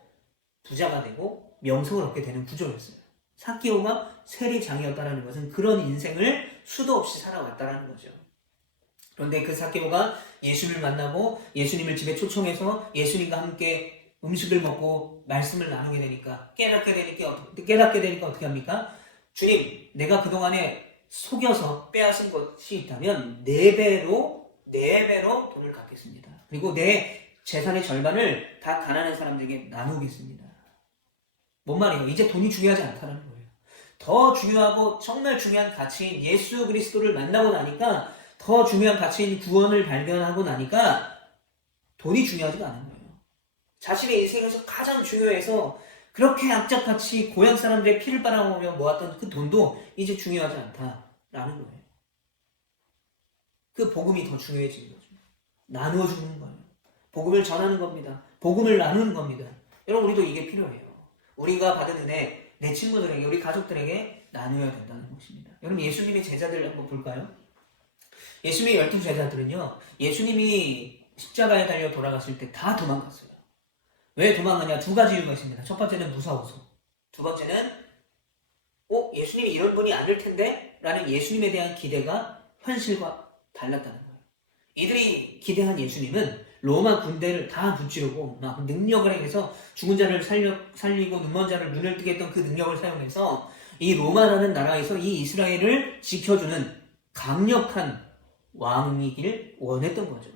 부자가 되고 명성을 얻게 되는 구조였어요. 삭개오가 세리장이었다는 것은 그런 인생을 수도 없이 살아왔다는 거죠. 그런데 그 삭개오가 예수님을 만나고 예수님을 집에 초청해서 예수님과 함께 음식을 먹고 말씀을 나누게 되니까 깨닫게 되니까 어떻게 합니까? 주님, 내가 그동안에 속여서 빼앗은 것이 있다면 4배로 돈을 갚겠습니다. 그리고 내 재산의 절반을 다 가난한 사람들에게 나누겠습니다. 뭔 말이에요? 이제 돈이 중요하지 않다는 거예요. 더 중요하고 정말 중요한 가치인 예수 그리스도를 만나고 나니까 더 중요한 가치인 구원을 발견하고 나니까 돈이 중요하지가 않은 거예요. 자신의 인생에서 가장 중요해서 그렇게 악착같이 고향 사람들의 피를 빨아먹으며 모았던 그 돈도 이제 중요하지 않다라는 거예요. 그 복음이 더 중요해지는 거죠. 나누어 주는 거예요. 복음을 전하는 겁니다. 복음을 나누는 겁니다. 여러분 우리도 이게 필요해요. 우리가 받은 은혜 내 친구들에게 우리 가족들에게 나누어야 된다는 것입니다. 여러분 예수님의 제자들 한번 볼까요? 예수님의 12 제자들은요 예수님이 십자가에 달려 돌아갔을 때 다 도망갔어요. 왜 도망가냐? 2가지 이유가 있습니다. 첫 번째는 무서워서, 두 번째는 예수님이 이런 분이 아닐 텐데 라는 예수님에 대한 기대가 현실과 달랐다는 거예요. 이들이 기대한 예수님은 로마 군대를 다 무찌르고 막 능력을 행해서 죽은 자를 살리고 눈먼 자를 눈을 뜨게 했던 그 능력을 사용해서 이 로마라는 나라에서 이 이스라엘을 지켜주는 강력한 왕이길 원했던 거죠.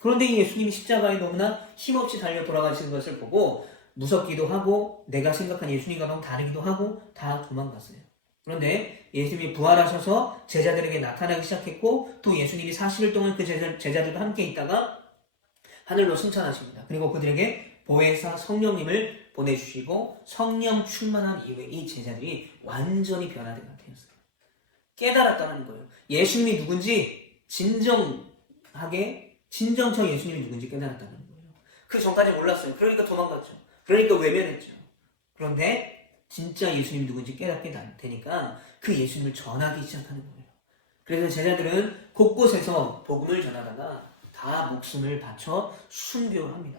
그런데 이 예수님이 십자가에 너무나 힘없이 달려 돌아가시는 것을 보고 무섭기도 하고 내가 생각한 예수님과 너무 다르기도 하고 다 도망갔어요. 그런데 예수님이 부활하셔서 제자들에게 나타나기 시작했고 또 예수님이 40일 동안 그 제자들과 함께 있다가 하늘로 승천하십니다. 그리고 그들에게 보혜사 성령님을 보내주시고 성령 충만한 이후에 이 제자들이 완전히 변화된 상태였어요. 깨달았다는 거예요. 예수님이 누군지 진정저 예수님이 누군지 깨달았다는 거예요. 그 전까지 몰랐어요. 그러니까 도망갔죠. 그러니까 외면했죠. 그런데 진짜 예수님이 누군지 깨닫게 되니까 그 예수님을 전하기 시작하는 거예요. 그래서 제자들은 곳곳에서 복음을 전하다가 다 목숨을 바쳐 순교합니다.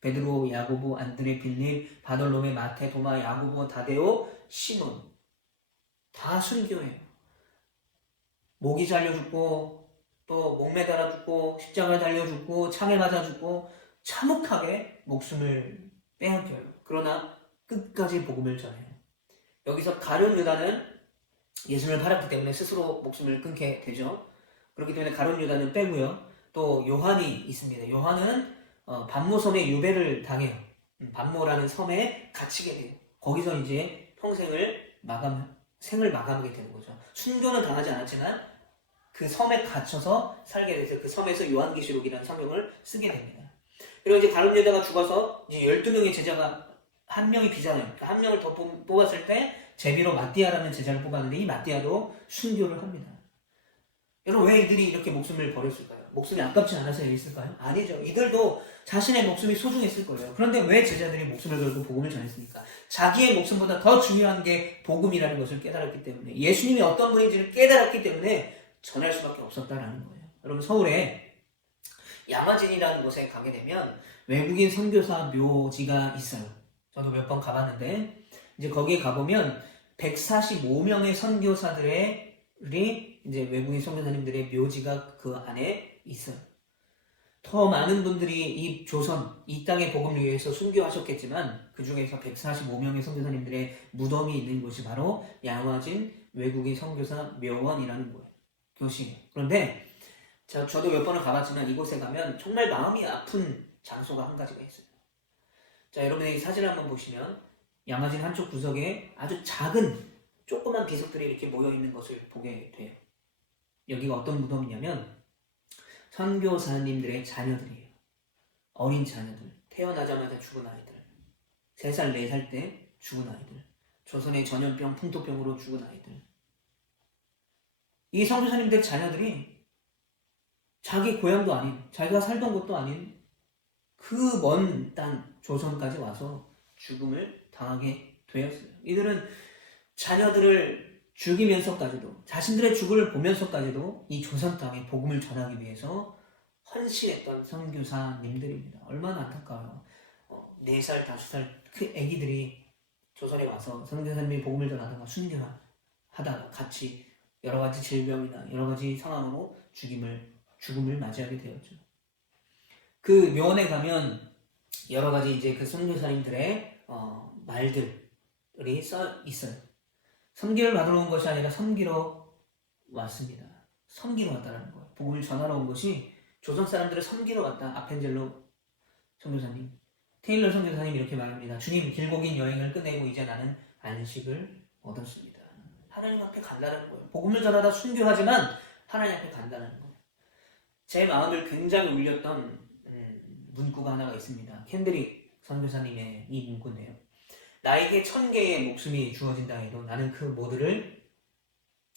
베드로, 야고보, 안드레, 빌립, 바돌로메, 마테, 도마, 야고보, 다데오, 시몬 다 순교해요. 목이 잘려 죽고 또 목 매달아 죽고 십자가에 달려 죽고 창에 맞아 죽고 참혹하게 목숨을 빼앗겨요. 그러나 끝까지 복음을 전해요. 여기서 가룟 유다는 예수님을 팔았기 때문에 스스로 목숨을 끊게 되죠. 그렇기 때문에 가룟 유다는 빼고요. 또 요한이 있습니다. 요한은 반모섬에 유배를 당해요. 반모라는 섬에 갇히게 돼요. 거기서 이제 평생을 마감하게 되는 거죠. 순교는 당하지 않았지만 그 섬에 갇혀서 살게 돼서 그 섬에서 요한계시록이라는 성경을 쓰게 됩니다. 그리고 이제 가룟 유다가 죽어서 이제 12명의 제자가 한 명이 비잖아요. 그러니까 한 명을 더 뽑았을 때 제비로 마띠아라는 제자를 뽑았는데 이 마띠아도 순교를 합니다. 여러분 왜 이들이 이렇게 목숨을 버렸을까요? 목숨이 아깝지 않아서 있을까요? 아니죠. 이들도 자신의 목숨이 소중했을 거예요. 그런데 왜 제자들이 목숨을 걸고 복음을 전했습니까? 자기의 목숨보다 더 중요한 게 복음이라는 것을 깨달았기 때문에 예수님이 어떤 분인지를 깨달았기 때문에 전할 수밖에 없었다라는 거예요. 여러분 서울에 야마진이라는 곳에 가게 되면 외국인 선교사 묘지가 있어요. 저도 몇 번 가봤는데 이제 거기에 가보면 145명의 선교사들이 이제 외국인 선교사님들의 묘지가 그 안에 있어요. 더 많은 분들이 이 조선, 이 땅의 복음을 위해서 순교하셨겠지만 그 중에서 145명의 선교사님들의 무덤이 있는 곳이 바로 양화진 외국인 선교사 묘원이라는 거예요. 교실이에요. 그런데 저도 몇 번을 가봤지만 이곳에 가면 정말 마음이 아픈 장소가 한 가지가 있어요. 자, 여러분이 사진을 한번 보시면 양화진 한쪽 구석에 아주 작은 조그만 비석들이 이렇게 모여있는 것을 보게 돼요. 여기가 어떤 무덤이냐면 선교사님들의 자녀들이에요. 어린 자녀들, 태어나자마자 죽은 아이들, 3살, 4살 때 죽은 아이들, 조선의 전염병, 풍토병으로 죽은 아이들. 이 선교사님들의 자녀들이 자기 고향도 아닌, 자기가 살던 곳도 아닌 그 먼 땅 조선까지 와서 죽음을 당하게 되었어요. 이들은 자녀들을 죽이면서까지도, 자신들의 죽음을 보면서까지도 이 조선 땅에 복음을 전하기 위해서 헌신했던 선교사님들입니다. 얼마나 안타까워요. 4살, 5살 그 애기들이 조선에 와서 선교사님이 복음을 전하다가 순교하다가 같이 여러 가지 질병이나 여러 가지 상황으로 죽음을 맞이하게 되었죠. 그 묘원에 가면 여러 가지 이제 그 선교사님들의 말들이 써 있어요. 섬기를 받으러 온 것이 아니라 섬기러 왔습니다. 섬기러 왔다는 거예요. 복음을 전하러 온 것이 조선 사람들을 섬기러 왔다. 아펜젤로 선교사님, 테일러 선교사님 이렇게 말합니다. 주님, 길고 긴 여행을 끝내고 이제 나는 안식을 얻었습니다. 하나님 앞에 간다는 거예요. 복음을 전하다 순교하지만 하나님 앞에 간다는 거예요. 제 마음을 굉장히 울렸던 문구가 하나가 있습니다. 캔드릭 선교사님의 이 문구인데요. 나에게 1000개의 목숨이 주어진다 해도 나는 그 모두를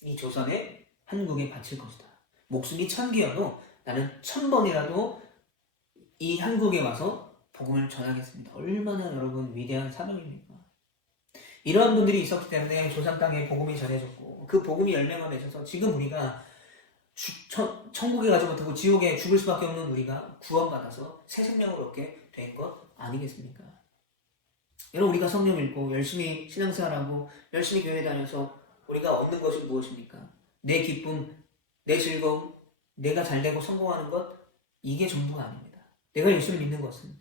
이 조선에 한국에 바칠 것이다. 목숨이 1000개여도 나는 1000번이라도 이 한국에 와서 복음을 전하겠습니다. 얼마나 여러분 위대한 사명입니까? 이러한 분들이 있었기 때문에 조선 땅에 복음이 전해졌고 그 복음이 열매가 맺어서 지금 우리가 천국에 가지 못하고 지옥에 죽을 수밖에 없는 우리가 구원받아서 새 생명을 얻게 된 것 아니겠습니까? 여러분, 우리가 성경 읽고 열심히 신앙생활하고 열심히 교회 다녀서 우리가 얻는 것은 무엇입니까? 내 기쁨, 내 즐거움, 내가 잘되고 성공하는 것, 이게 전부가 아닙니다. 내가 예수를 믿는 것은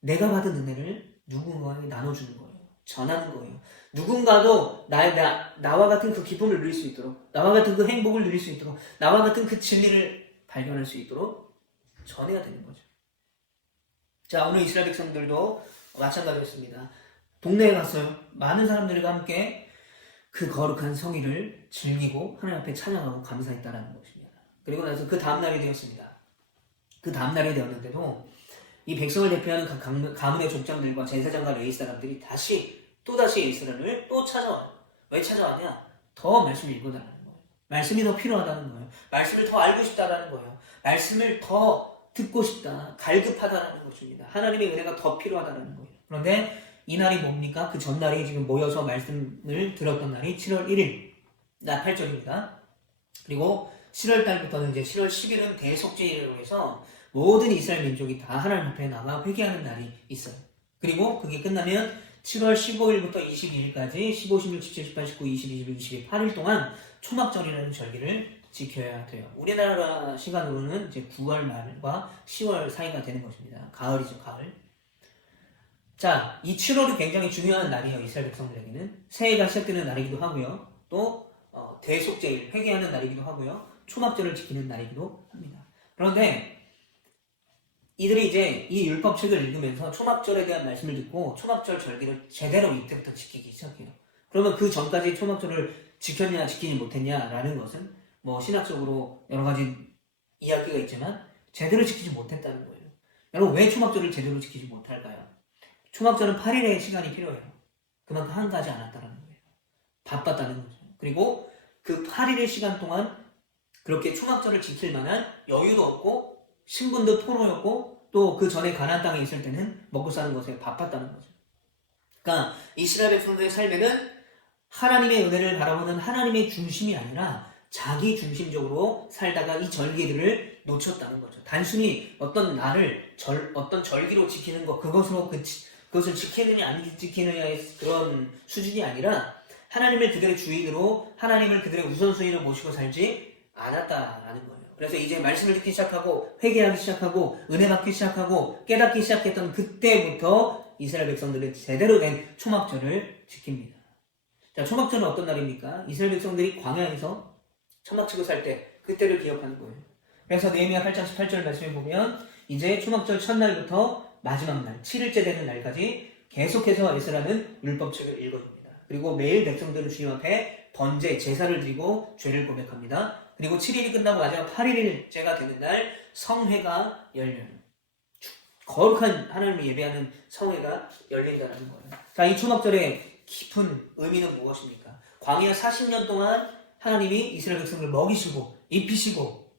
내가 받은 은혜를 누군가에게 나눠주는 거예요. 전하는 거예요. 누군가도 나와 같은 그 기쁨을 누릴 수 있도록, 나와 같은 그 행복을 누릴 수 있도록, 나와 같은 그 진리를 발견할 수 있도록 전해야 되는 거죠. 자, 오늘 이스라엘 백성들도 마찬가지였습니다. 동네에 갔어요. 많은 사람들과 함께 그 거룩한 성의를 즐기고 하나님 앞에 찬양하고 감사했다라는 것입니다. 그리고 나서 그 다음날이 되었습니다. 그 다음날이 되었는데도 이 백성을 대표하는 각 가문의 족장들과 제사장과 레위 사람들이 또다시 이스라엘을 또 찾아와요. 왜 찾아왔냐? 더 말씀을 읽어달라는 거예요. 말씀이 더 필요하다는 거예요. 말씀을 더 알고 싶다라는 거예요. 말씀을 더 듣고 싶다, 갈급하다라는 것입니다. 하나님의 은혜가 더 필요하다는 거예요. 그런데 이 날이 뭡니까? 그 전날이 지금 모여서 말씀을 들었던 날이 7월 1일, 날 8절입니다. 그리고 7월 달부터는 이제 7월 10일은 대속죄일로 해서 모든 이스라엘 민족이 다 하나님 앞에 나가 회개하는 날이 있어요. 그리고 그게 끝나면 7월 15일부터 22일까지 15, 16, 17, 18, 19, 20, 21, 22, 8일 동안 초막절이라는 절기를 지켜야 돼요. 우리나라 시간으로는 이제 9월 말과 10월 사이가 되는 것입니다. 가을이죠, 가을. 자, 이 7월이 굉장히 중요한 날이에요. 이스라엘 백성들에게는. 새해가 시작되는 날이기도 하고요. 또 대속죄일, 회개하는 날이기도 하고요. 초막절을 지키는 날이기도 합니다. 그런데 이들이 이제 이 율법책을 읽으면서 초막절에 대한 말씀을 듣고 초막절 절기를 제대로 이때부터 지키기 시작해요. 그러면 그 전까지 초막절을 지켰냐 지키지 못했냐라는 것은 뭐 신학적으로 여러 가지 이야기가 있지만 제대로 지키지 못했다는 거예요. 여러분, 왜 초막절을 제대로 지키지 못할까요? 초막절은 8일의 시간이 필요해요. 그만큼 한가하지 않았다는 거예요. 바빴다는 거죠. 그리고 그 8일의 시간 동안 그렇게 초막절을 지킬 만한 여유도 없고 신분도 포로였고 또 그 전에 가나안 땅에 있을 때는 먹고 사는 것에 바빴다는 거죠. 그러니까 이스라엘 백성들의 삶에는 하나님의 은혜를 바라보는 하나님의 중심이 아니라 자기 중심적으로 살다가 이 절기들을 놓쳤다는 거죠. 단순히 어떤 날을 어떤 절기로 지키는 것, 그것을 지키느냐 안 지키느냐의 그런 수준이 아니라 하나님을 그들의 주인으로 하나님을 그들의 우선순위로 모시고 살지 않았다라는 거예요. 그래서 이제 말씀을 듣기 시작하고 회개하기 시작하고 은혜 받기 시작하고 깨닫기 시작했던 그때부터 이스라엘 백성들은 제대로 된 초막절을 지킵니다. 자, 초막절은 어떤 날입니까? 이스라엘 백성들이 광야에서 초막 치고 살 때 그때를 기억하는 거예요. 그래서 느헤미야 8장 18절 말씀에 보면 이제 초막절 첫날부터 마지막 날 7일째 되는 날까지 계속해서 에스라는 율법책을 읽어줍니다. 그리고 매일 백성들은 주님 앞에 번제 제사를 드리고 죄를 고백합니다. 그리고 7일이 끝나고 마지막 8일째가 되는 날 성회가 열려요. 거룩한 하나님을 예배하는 성회가 열린다는 거예요. 자, 이 초막절의 깊은 의미는 무엇입니까? 광야 40년 동안 하나님이 이스라엘 백성을 먹이시고 입히시고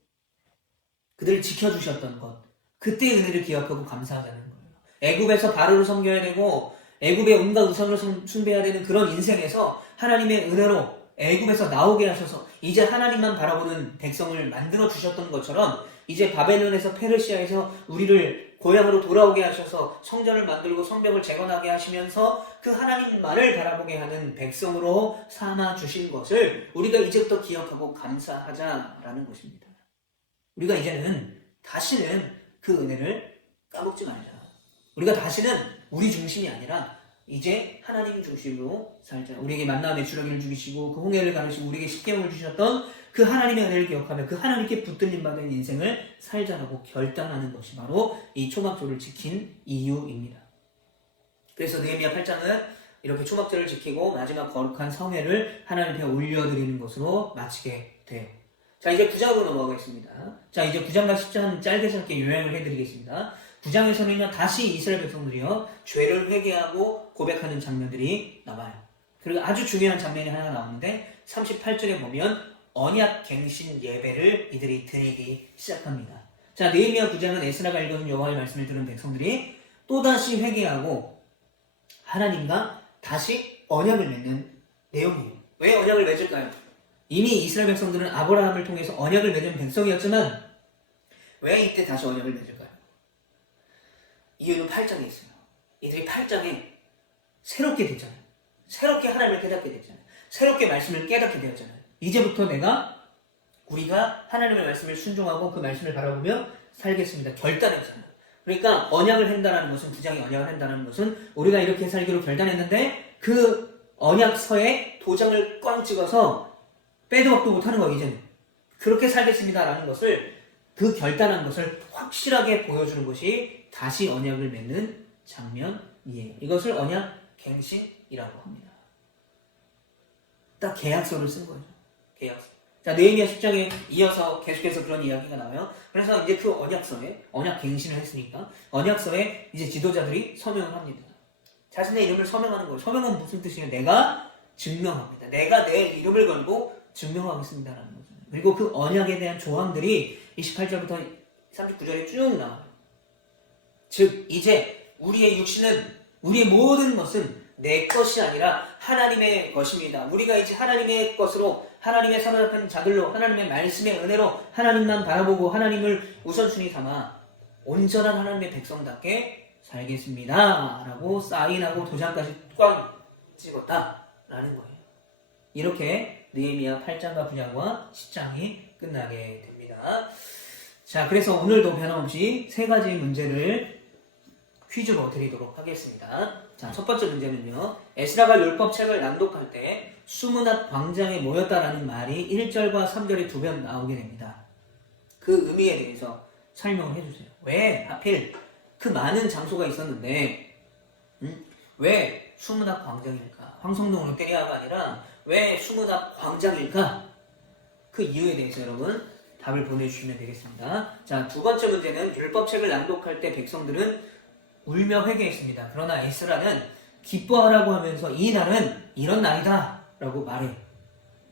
그들을 지켜주셨던 것, 그때의 은혜를 기억하고 감사하자는 거예요. 애굽에서 바로를 섬겨야 되고 애굽의 온갖 우상을 숭배해야 되는 그런 인생에서 하나님의 은혜로 애굽에서 나오게 하셔서 이제 하나님만 바라보는 백성을 만들어 주셨던 것처럼 이제 바벨론에서 페르시아에서 우리를 고향으로 돌아오게 하셔서 성전을 만들고 성벽을 재건하게 하시면서 그 하나님만을 바라보게 하는 백성으로 삼아 주신 것을 우리가 이제부터 기억하고 감사하자라는 것입니다. 우리가 이제는 다시는 그 은혜를 까먹지 말자. 우리가 다시는 우리 중심이 아니라 이제 하나님 중심으로 살자. 우리에게 만나 메추라기를 죽이시고 그 홍해를 가르시고 우리에게 십계명을 주셨던 그 하나님의 은혜를 기억하며 그 하나님께 붙들림 받은 인생을 살자라고 결단하는 것이 바로 이 초막절을 지킨 이유입니다. 그래서 느헤미야 8장은 이렇게 초막절을 지키고 마지막 거룩한 성회를 하나님 앞에 올려드리는 것으로 마치게 돼요. 자, 이제 9장으로 넘어가겠습니다. 자, 이제 9장과 10장 짧게 요약을 해드리겠습니다. 9장에서는요, 다시 이스라엘 백성들이요, 죄를 회개하고 고백하는 장면들이 나와요. 그리고 아주 중요한 장면이 하나가 나오는데, 38절에 보면 언약 갱신 예배를 이들이 드리기 시작합니다. 자, 느헤미야 9장은 에스라가 읽어준 여호와의 말씀을 들은 백성들이 또다시 회개하고 하나님과 다시 언약을 맺는 내용이에요. 왜 언약을 맺을까요? 이미 이스라엘 백성들은 아브라함을 통해서 언약을 맺은 백성이었지만 왜 이때 다시 언약을 맺을까요? 이유는 8장에 있어요. 이들이 8장에 새롭게 됐잖아요. 새롭게 하나님을 깨닫게 됐잖아요. 새롭게 말씀을 깨닫게 되었잖아요. 이제부터 우리가 하나님의 말씀을 순종하고 그 말씀을 바라보며 살겠습니다. 결단했잖아요. 그러니까 언약을 한다는 것은, 9장에 언약을 한다는 것은 우리가 이렇게 살기로 결단했는데 그 언약서에 도장을 꽝 찍어서 빼도 박도 못하는 거예요. 이제는 그렇게 살겠습니다라는 것을, 그 결단한 것을 확실하게 보여주는 것이 다시 언약을 맺는 장면이에요. 이것을 언약 갱신이라고 합니다. 딱 계약서를 쓴 거죠. 계약서. 자, 느헤미야 10장에 이어서 계속해서 그런 이야기가 나와요. 그래서 이제 그 언약서에, 언약 갱신을 했으니까 언약서에 이제 지도자들이 서명을 합니다. 자신의 이름을 서명하는 거예요. 서명은 무슨 뜻이에요? 내가 증명합니다. 내가 내 이름을 걸고 증명하겠습니다라는 거죠. 그리고 그 언약에 대한 조항들이 28절부터 39절에 쭉 나와요. 즉 이제 우리의 육신은, 우리의 모든 것은 내 것이 아니라 하나님의 것입니다. 우리가 이제 하나님의 것으로, 하나님의 사로잡힌 자들로, 하나님의 말씀의 은혜로 하나님만 바라보고 하나님을 우선순위 삼아 온전한 하나님의 백성답게 살겠습니다 라고 사인하고 도장까지 꽉 찍었다라는 거예요. 이렇게 느헤미야 8장과 9장과 10장이 끝나게 됩니다. 자, 그래서 오늘도 변함없이 세 가지 문제를 퀴즈로 드리도록 하겠습니다. 자, 첫 번째 문제는요, 에스라가 율법책을 낭독할 때 수문 앞 광장에 모였다라는 말이 1절과 3절에 두 번 나오게 됩니다. 그 의미에 대해서 설명을 해주세요. 왜 하필 그 많은 장소가 있었는데 왜 수문 앞 광장일까? 황성동 롯데리아가 아니라 왜 수문 앞 광장일까? 그 이유에 대해서 여러분 답을 보내주시면 되겠습니다. 자, 두 번째 문제는 율법책을 낭독할 때 백성들은 울며 회개했습니다. 그러나 에스라는 기뻐하라고 하면서 이 날은 이런 날이다 라고 말해요.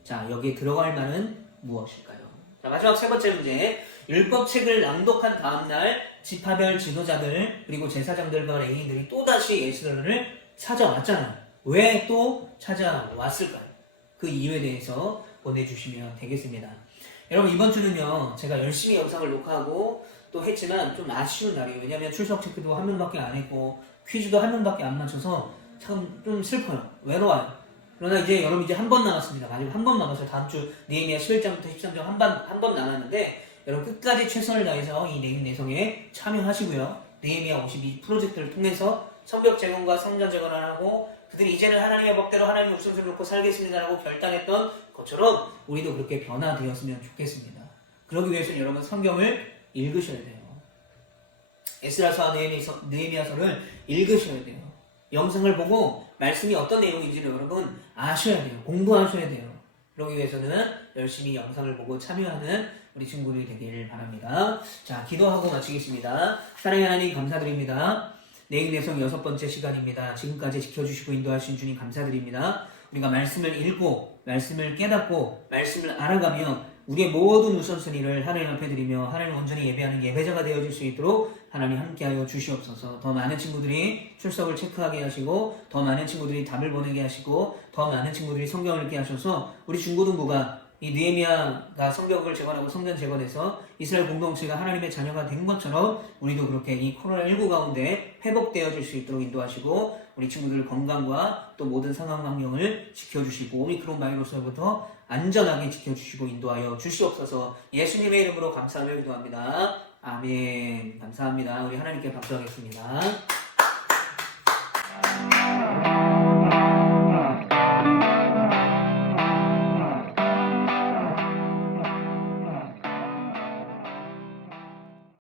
자, 여기에 들어갈 말은 무엇일까요? 자, 마지막 세 번째 문제. 율법책을 낭독한 다음날 지파별 지도자들 그리고 제사장들과 레위인들이 또다시 에스라를 찾아왔잖아요. 왜 또 찾아왔을까요? 그 이유에 대해서 보내주시면 되겠습니다. 여러분, 이번 주는요, 제가 열심히 영상을 녹화하고 또 했지만 좀 아쉬운 날이에요. 왜냐면 출석 체크도 한 명밖에 안 했고 퀴즈도 한 명밖에 안 맞춰서 참 좀 슬퍼요. 외로워요. 그러나 이제 여러분 이제 한 번 남았습니다. 마지막 한 번 남았어요. 다음 주 느헤미야 11장부터 13장 한 번 남았는데 여러분 끝까지 최선을 다해서 이 내성에 참여하시고요. 느헤미야 52 프로젝트를 통해서 성벽 재건과 성전 재건을 하고 그들이 이제는 하나님의 법대로 하나님의 옥선을 놓고 살겠습니다라고 결단했던 것처럼 우리도 그렇게 변화되었으면 좋겠습니다. 그러기 위해서는 여러분 성경을 읽으셔야 돼요. 에스라서와 느헤미야서를 읽으셔야 돼요. 영상을 보고 말씀이 어떤 내용인지를 여러분 아셔야 돼요. 공부하셔야 돼요. 그러기 위해서는 열심히 영상을 보고 참여하는 우리 친구들이 되길 바랍니다. 자, 기도하고 마치겠습니다. 사랑의 하나님 감사드립니다. 내인내성 6번째 시간입니다. 지금까지 지켜주시고 인도하신 주님 감사드립니다. 우리가 말씀을 읽고 말씀을 깨닫고 말씀을 알아가며 우리의 모든 우선순위를 하나님 앞에 드리며 하나님 온전히 예배하는 예배자가 되어질 수 있도록 하나님 함께하여 주시옵소서. 더 많은 친구들이 출석을 체크하게 하시고 더 많은 친구들이 답을 보내게 하시고 더 많은 친구들이 성경을 읽게 하셔서 우리 중고등부가 이 느헤미야가 성벽을 재건하고 성전 재건해서 이스라엘 공동체가 하나님의 자녀가 된 것처럼 우리도 그렇게 이 코로나19 가운데 회복되어질 수 있도록 인도하시고 우리 친구들 건강과 또 모든 상황 환경을 지켜주시고 오미크론 바이러스로부터 안전하게 지켜주시고 인도하여 주시옵소서. 예수님의 이름으로 감사하며 기도합니다. 아멘. 감사합니다. 우리 하나님께 감사하겠습니다.